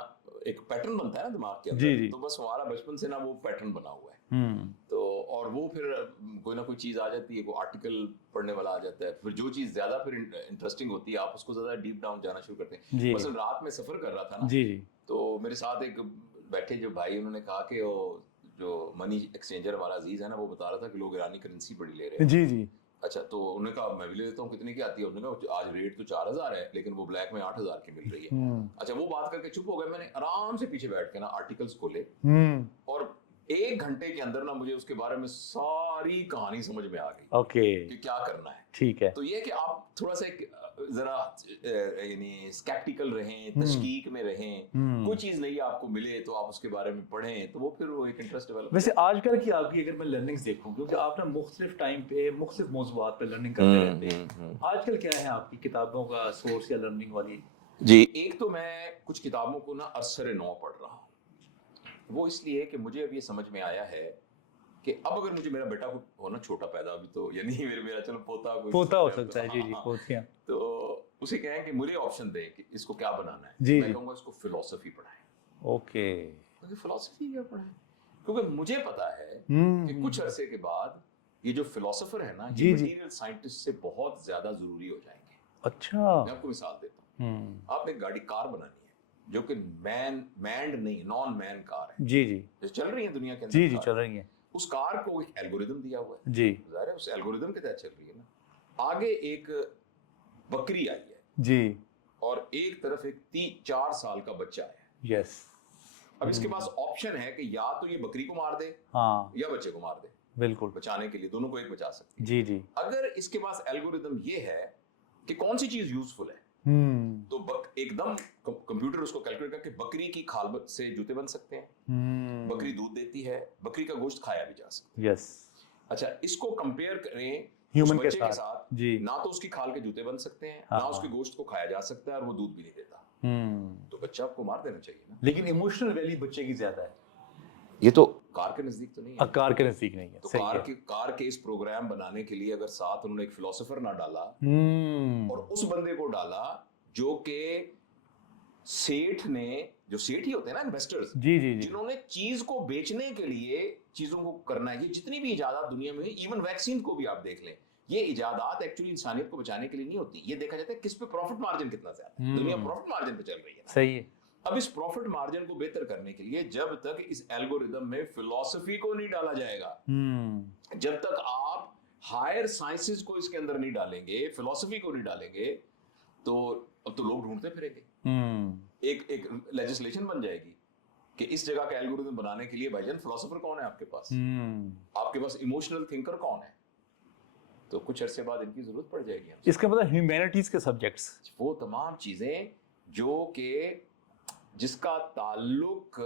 एक पैटर्न बनता है ना दिमाग के अंदर. तो बस हमारा बचपन से ना वो पैटर्न बना हुआ है. तो और वो फिर कोई ना कोई चीज आ जाती है, कोई आर्टिकल पढ़ने वाला आ जाता है, फिर जो चीज ज्यादा फिर इंटरेस्टिंग होती है आप उसको ज्यादा डीप डाउन जाना शुरू करते हैं. बस रात में सफर कर रहा था ना, तो मेरे साथ एक बैठे जो भाई, उन्होंने कहा कि वो जो मनी एक्सचेंजर हमारा अजीज है ना, वो बता रहा था कि लोग ईरानी करेंसी बड़ी ले रहे हैं. अच्छा, तो उन्होंने कहा मैं भी ले लेता हूँ, कितने की आती है? उन्होंने कहा आज रेट तो 4000 है, लेकिन वो ब्लैक में 8000 की मिल रही है. अच्छा, वो बात करके चुप हो गए. मैंने आराम से पीछे बैठ के ना आर्टिकल्स खोले, और 1 घंटे के अंदर ना मुझे उसके बारे में सारी कहानी समझ में आ गई. कि क्या करना है. ठीक है. तो ये कि आप थोड़ा सा जरा यानी स्केप्टिकल रहें, तशकीक में रहें. कोई चीज नहीं आपको मिले तो आप उसके बारे में पढ़ें, तो वो फिर वो एक इंटरेस्ट डेवलप. वैसे आजकल की आपकी अगर मैं लर्निंग्स देखूं, क्योंकि आप ना मुख्तलिफ टाइम पे मुख्तलिफ मौज़ूआत पे लर्निंग करते रहते हैं, आजकल क्या है आपकी किताबों का सोर्स या लर्निंग वाली? जी, एक तो मैं कुछ किताबों को ना अरसर नौ पढ़ रहा हूँ. वो इसलिए कि मुझे अब ये समझ में आया है कि अब अगर मुझे मेरा बेटा हो ना छोटा पैदा, अभी तो यानी मेरा चलो पोता हो सकता है. जी पोतियां. तो उसे कहें कि मुझे ऑप्शन दे कि इसको क्या बनाना है. मैं कहूँगा इसको फिलोसफी पढ़ाएं. ओके. क्योंकि फिलोसफी क्या पढ़ाएं, क्योंकि मुझे पता है कि कुछ अरसे के बाद ये जो फिलोसोफर है ना, ये मटीरियल साइंटिस्ट से बहुत ज्यादा जरूरी हो जाएंगे. अच्छा. मैं आपको मिसाल देता हूँ. आपने गाड़ी कार बनानी है जो कि मैन्ड नहीं, नॉन मैन कार है. जो चल रही है दुनिया के अंदर. चल रही है. उस कार को एक एल्गोरिदम दिया हुआ है. ज़ाहिर है उस एल्गोरिदम के तहत चल रही है ना. आगे एक बकरी आई है, और एक तरफ एक 3-4 साल का बच्चा है. अब इसके पास ऑप्शन है कि या तो ये बकरी को मार दे, या बच्चे को मार दे. बिल्कुल. बचाने के लिए दोनों को एक बचा सकती है. अगर इसके पास एल्गोरिदम ये है कि कौन सी चीज यूजफुल है, तो एकदम कंप्यूटर उसको कैलकुलेट करके बकरी की खाल से जूते बन सकते हैं. बकरी दूध देती है, बकरी का गोश्त खाया भी जा सकता है. अच्छा, इसको कंपेयर करें ह्यूमन के साथ. ना तो उसकी खाल के जूते बन सकते हैं, ना उसके गोश्त को खाया जा सकता है, और वो दूध भी नहीं देता. तो बच्चा आपको मार देना चाहिए ना. लेकिन इमोशनल वैल्यू बच्चे की ज्यादा है. ये तो कार के नजदीक तो नहीं है. कार के नजदीक नहीं है. तो कार के इस प्रोग्राम बनाने के लिए अगर साथ उन्होंने एक फिलोसोफर ना डाला, और उस बंदे को डाला जो कि सेठ ही होते हैं ना, इन्वेस्टर्स, जिन्होंने चीज को बेचने के लिए चीजों को करना है. ये जितनी भी इजादात दुनिया में, इवन वैक्सीन को भी आप देख लें, ये इजादात एक्चुअली इंसानियत को बचाने के लिए नहीं होती. ये देखा जाता है किस पे प्रॉफिट मार्जिन कितना ज्यादा है. दुनिया प्रॉफिट मार्जिन पे चल रही है. सही है. अब इस प्रॉफिट मार्जिन को बेहतर करने के लिए जब तक इस एल्गोरिदम में फिलॉसफी को नहीं डाला जाएगा, जब तक आप हायर साइंसेस को इसके अंदर नहीं डालेंगे, फिलॉसफी को नहीं डालेंगे, तो अब तो लोग ढूंढते फिरेंगे. एक लेजिस्लेशन बन जाएगी कि इस जगह का एल्गोरिदम बनाने के लिए भाईजान फिलोसोफर कौन है आपके पास, आपके पास इमोशनल थिंकर कौन है. तो कुछ अरसे बाद इनकी जरूरत पड़ जाएगी. इसका मतलब ह्यूमैनिटीज के सब्जेक्ट्स, वो तमाम चीजें जो कि जिसका ताल्लुक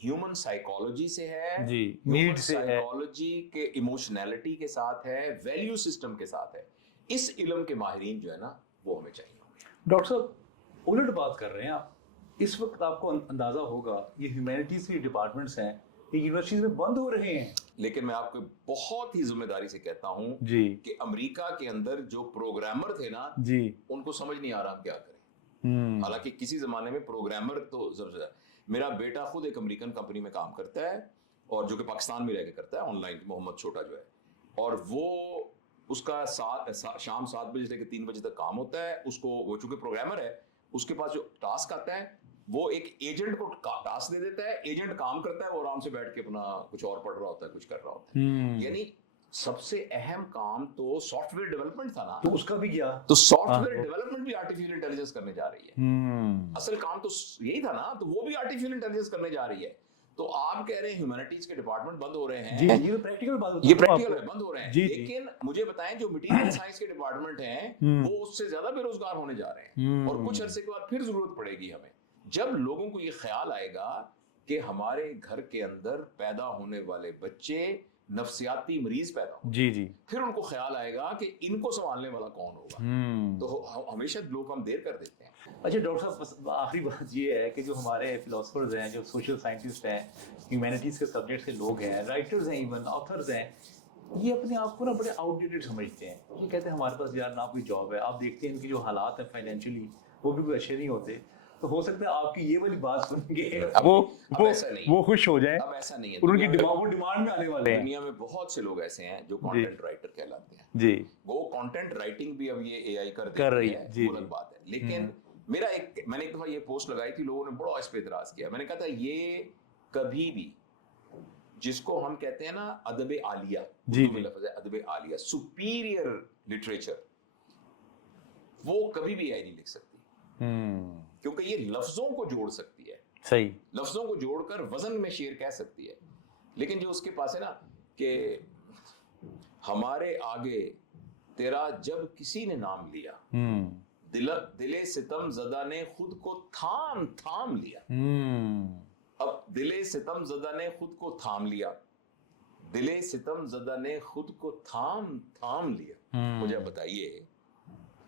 ह्यूमन साइकोलॉजी से है, नीड से है, साइकोलॉजी के इमोशनैलिटी के साथ है, वैल्यू सिस्टम के साथ है. इस इल्म के माहिरीन जो है ना, वो हमें चाहिए. डॉक्टर साहब, उलट बात कर रहे हैं आप. इस वक्त आपको अंदाजा होगा ये ह्यूमैनिटीज के डिपार्टमेंट्स हैं, ये यूनिवर्सिटीज में बंद हो रहे हैं. लेकिन मैं आपको बहुत ही जिम्मेदारी से कहता हूं कि अमेरिका के अंदर जो प्रोग्रामर थे ना, उनको समझ नहीं आ रहा हम क्या करें. हालांकि किसी जमाने में प्रोग्रामर तो जरूर. मेरा बेटा खुद एक अमेरिकन कंपनी में काम करता है, और जो कि पाकिस्तान में रह के करता है ऑनलाइन, मोहम्मद छोटा जो है, और वो उसका शाम 7 बजे से लेकर 3 बजे तक काम होता है. उसको, वो चूंकि प्रोग्रामर है, उसके पास जो टास्क आता है वो एक एजेंट को टास्क दे देता है. एजेंट काम करता है, वो आराम से बैठ के अपना कुछ और पढ़ रहा होता है, कुछ कर रहा होता है. यानी सबसे अहम काम तो सॉफ्टवेयर डेवलपमेंट था ना, तो उसका भी गया. तो सॉफ्टवेयर डेवलपमेंट भी आर्टिफिशियल इंटेलिजेंस करने जा रही है. असल काम तो यही था ना, तो वो भी आर्टिफिशियल इंटेलिजेंस करने जा रही है. तो आप कह रहे हैं ह्यूमैनिटीज के डिपार्टमेंट बंद हो रहे हैं. ये तो प्रैक्टिकल बात है. ये प्रैक्टिकल है, बंद हो रहे हैं. लेकिन मुझे बताएं, जो मटेरियल साइंस के डिपार्टमेंट हैं, वो उससे ज्यादा बेरोजगार होने जा रहे हैं. और कुछ अरसे के बाद फिर जरूरत पड़ेगी हमें, जब लोगों को ये ख्याल आएगा کہ ہمارے گھر کے اندر پیدا ہونے والے بچے نفسیاتی مریض پیدا ہوں، جی جی، پھر ان کو خیال آئے گا کہ ان کو سنبھالنے والا کون ہوگا، تو ہمیشہ لوگ ہم دیر کر دیتے ہیں۔ اچھا ڈاکٹر صاحب، آخری بات یہ ہے کہ جو ہمارے فلاسفرز ہیں، جو سوشل سائنٹسٹ ہیں، ہیومینٹیز کے سبجیکٹس کے لوگ ہیں، رائٹرز ہیں، ایون آتھرز ہیں، یہ اپنے آپ کو نا بڑے آؤٹ ڈیٹڈ سمجھتے ہیں۔ یہ کہتے ہیں ہمارے پاس یار نہ کوئی جاب ہے، آپ دیکھتے ہیں ان کے جو حالات ہیں فائنینشلی وہ بھی کوئی اچھے نہیں ہوتے، تو ہو سکتا ہے آپ کی یہ والی بات سن کے وہ خوش ہو جائیں، اب ایسا نہیں ہے، ان کی ڈیمانڈ میں آنے والے ہیں۔ دنیا میں بہت سے لوگ ایسے ہیں جو کانٹینٹ رائٹر کہلاتے ہیں، جی، وہ کانٹینٹ رائٹنگ بھی اب یہ اے آئی کر رہی ہے، جی، وہ الگ بات ہے۔ لیکن میں نے ایک دفعہ یہ پوسٹ لگائی تھی، لوگوں نے بڑا اس پہ اعتراض کیا، میں نے کہا تھا یہ کبھی بھی جس کو ہم کہتے ہیں نا ادب عالیہ، اردو میں لفظ ہے ادب عالیہ، سپیریئر لٹریچر، وہ کبھی بھی اے آئی نہیں لکھ سکتی، کیونکہ یہ لفظوں کو جوڑ سکتی ہے، صحیح، لفظوں کو جوڑ کر وزن میں شعر کہہ سکتی ہے، لیکن جو اس کے پاس ہے نا کہ ہمارے آگے تیرا جب کسی نے نام لیا، دل ستم زدہ نے خود کو تھام تھام لیا، اب دل ستم زدہ نے خود کو تھام لیا، دل ستم زدہ نے خود کو تھام تھام لیا، مجھے بتائیے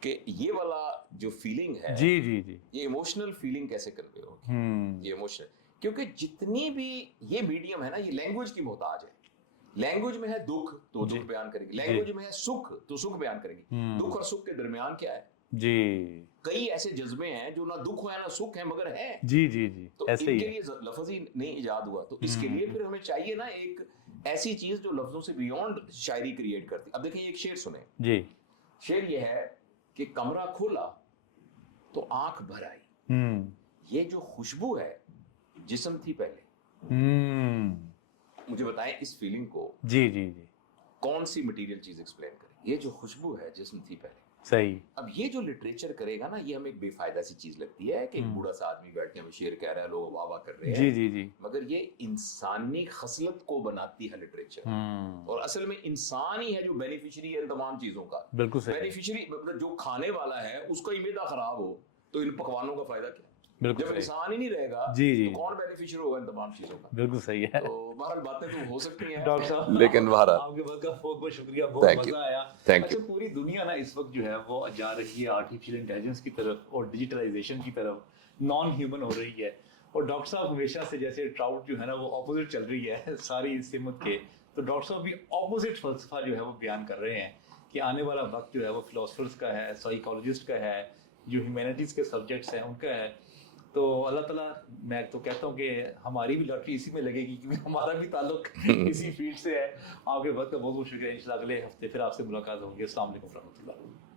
کہ یہ والا جو فیلنگ ہے، جی جی جی، یہ ایموشنل فیلنگ کیسے کنوے ہوگی؟ یہ ایموشنل، کیونکہ جتنی بھی یہ میڈیم ہے نا، یہ لینگویج کی محتاج ہے۔ لینگویج میں ہے دکھ تو دکھ بیان کرے گی، لینگویج میں ہے سکھ تو سکھ بیان کرے گی، دکھ اور سکھ کے درمیان کیا ہے؟ جی، کئی ایسے جذبے ہیں جو نہ دکھ ہے نہ سکھ ہے مگر ہے، جی جی جی، تو ان کے لیے لفظ ہی نہیں ایجاد ہوا، تو اس کے لیے پھر ہمیں چاہیے نا ایک ایسی چیز جو لفظوں سے بیونڈ شاعری کریٹ کرتی۔ اب دیکھیں ایک شعر سنیں، جی، شعر یہ ہے کہ کمرہ کھولا تو آنکھ بھر آئی، یہ جو خوشبو ہے جسم تھی پہلے، مجھے بتائیں اس فیلنگ کو جی جی جی، کون سی مٹیریل چیز ایکسپلین کرے؟ یہ جو خوشبو ہے جسم تھی پہلے۔ صحیح، اب یہ جو لٹریچر کرے گا نا، یہ ہمیں ایک بے فائدہ سی چیز لگتی ہے کہ ایک بوڑھا سا آدمی بیٹھ کے ہمیں شعر کہہ رہا ہے، لوگ واہ واہ کر رہے ہیں، جی جی جی، مگر یہ انسانی خصلت کو بناتی ہے لٹریچر، اور اصل میں انسان ہی ہے جو بینیفیشری ہے ان تمام چیزوں کا۔ بالکل صحیح، بینیفیشری مطلب جو کھانے والا ہے اس کا ہی معدہ خراب ہو تو ان پکوانوں کا فائدہ کیا؟ بالکل جب صحیح، انسان ہی نہیں رہے گا جی جی، تو کون بینیفیشری ہوگا ان تمام چیزوں کا؟ بالکل صحیح ہے۔ تو بہرحال باتیں تو ہو سکتی ہیں ڈاکٹر صاحب، لیکن بہرحال آپ کے بات کا بہت بہت شکریہ، بہت مزہ آیا۔ اچھا، پوری دنیا نا اس وقت جو ہے وہ جا رہی ہے آرٹیفیشل انٹیلیجنس کی طرف اور ڈیجیٹلائزیشن کی طرف، نان ہیومن ہو رہی ہے، اور ڈاکٹر صاحب ہمیشہ سے جیسے ٹراؤٹ جو ہے نا وہ اپوزٹ چل رہی ہے ساری اس سمت کے، تو ڈاکٹر صاحب بھی اپوزٹ فلسفہ جو ہے وہ بیان کر رہے ہیں کہ آنے والا وقت جو ہے وہ فلاسفرز کا ہے، سائیکالوجسٹ کا ہے، جو ہیومینٹیز کے سبجیکٹس ہیں ان کا ہے۔ تو اللہ تعالیٰ، میں تو کہتا ہوں کہ ہماری بھی لاٹری اسی میں لگے گی، کیونکہ ہمارا بھی تعلق اسی فیلڈ سے ہے۔ آپ کے وقت کا بہت بہت شکریہ، انشاءاللہ اگلے ہفتے پھر آپ سے ملاقات ہوگی۔ السلام علیکم ورحمۃ اللہ۔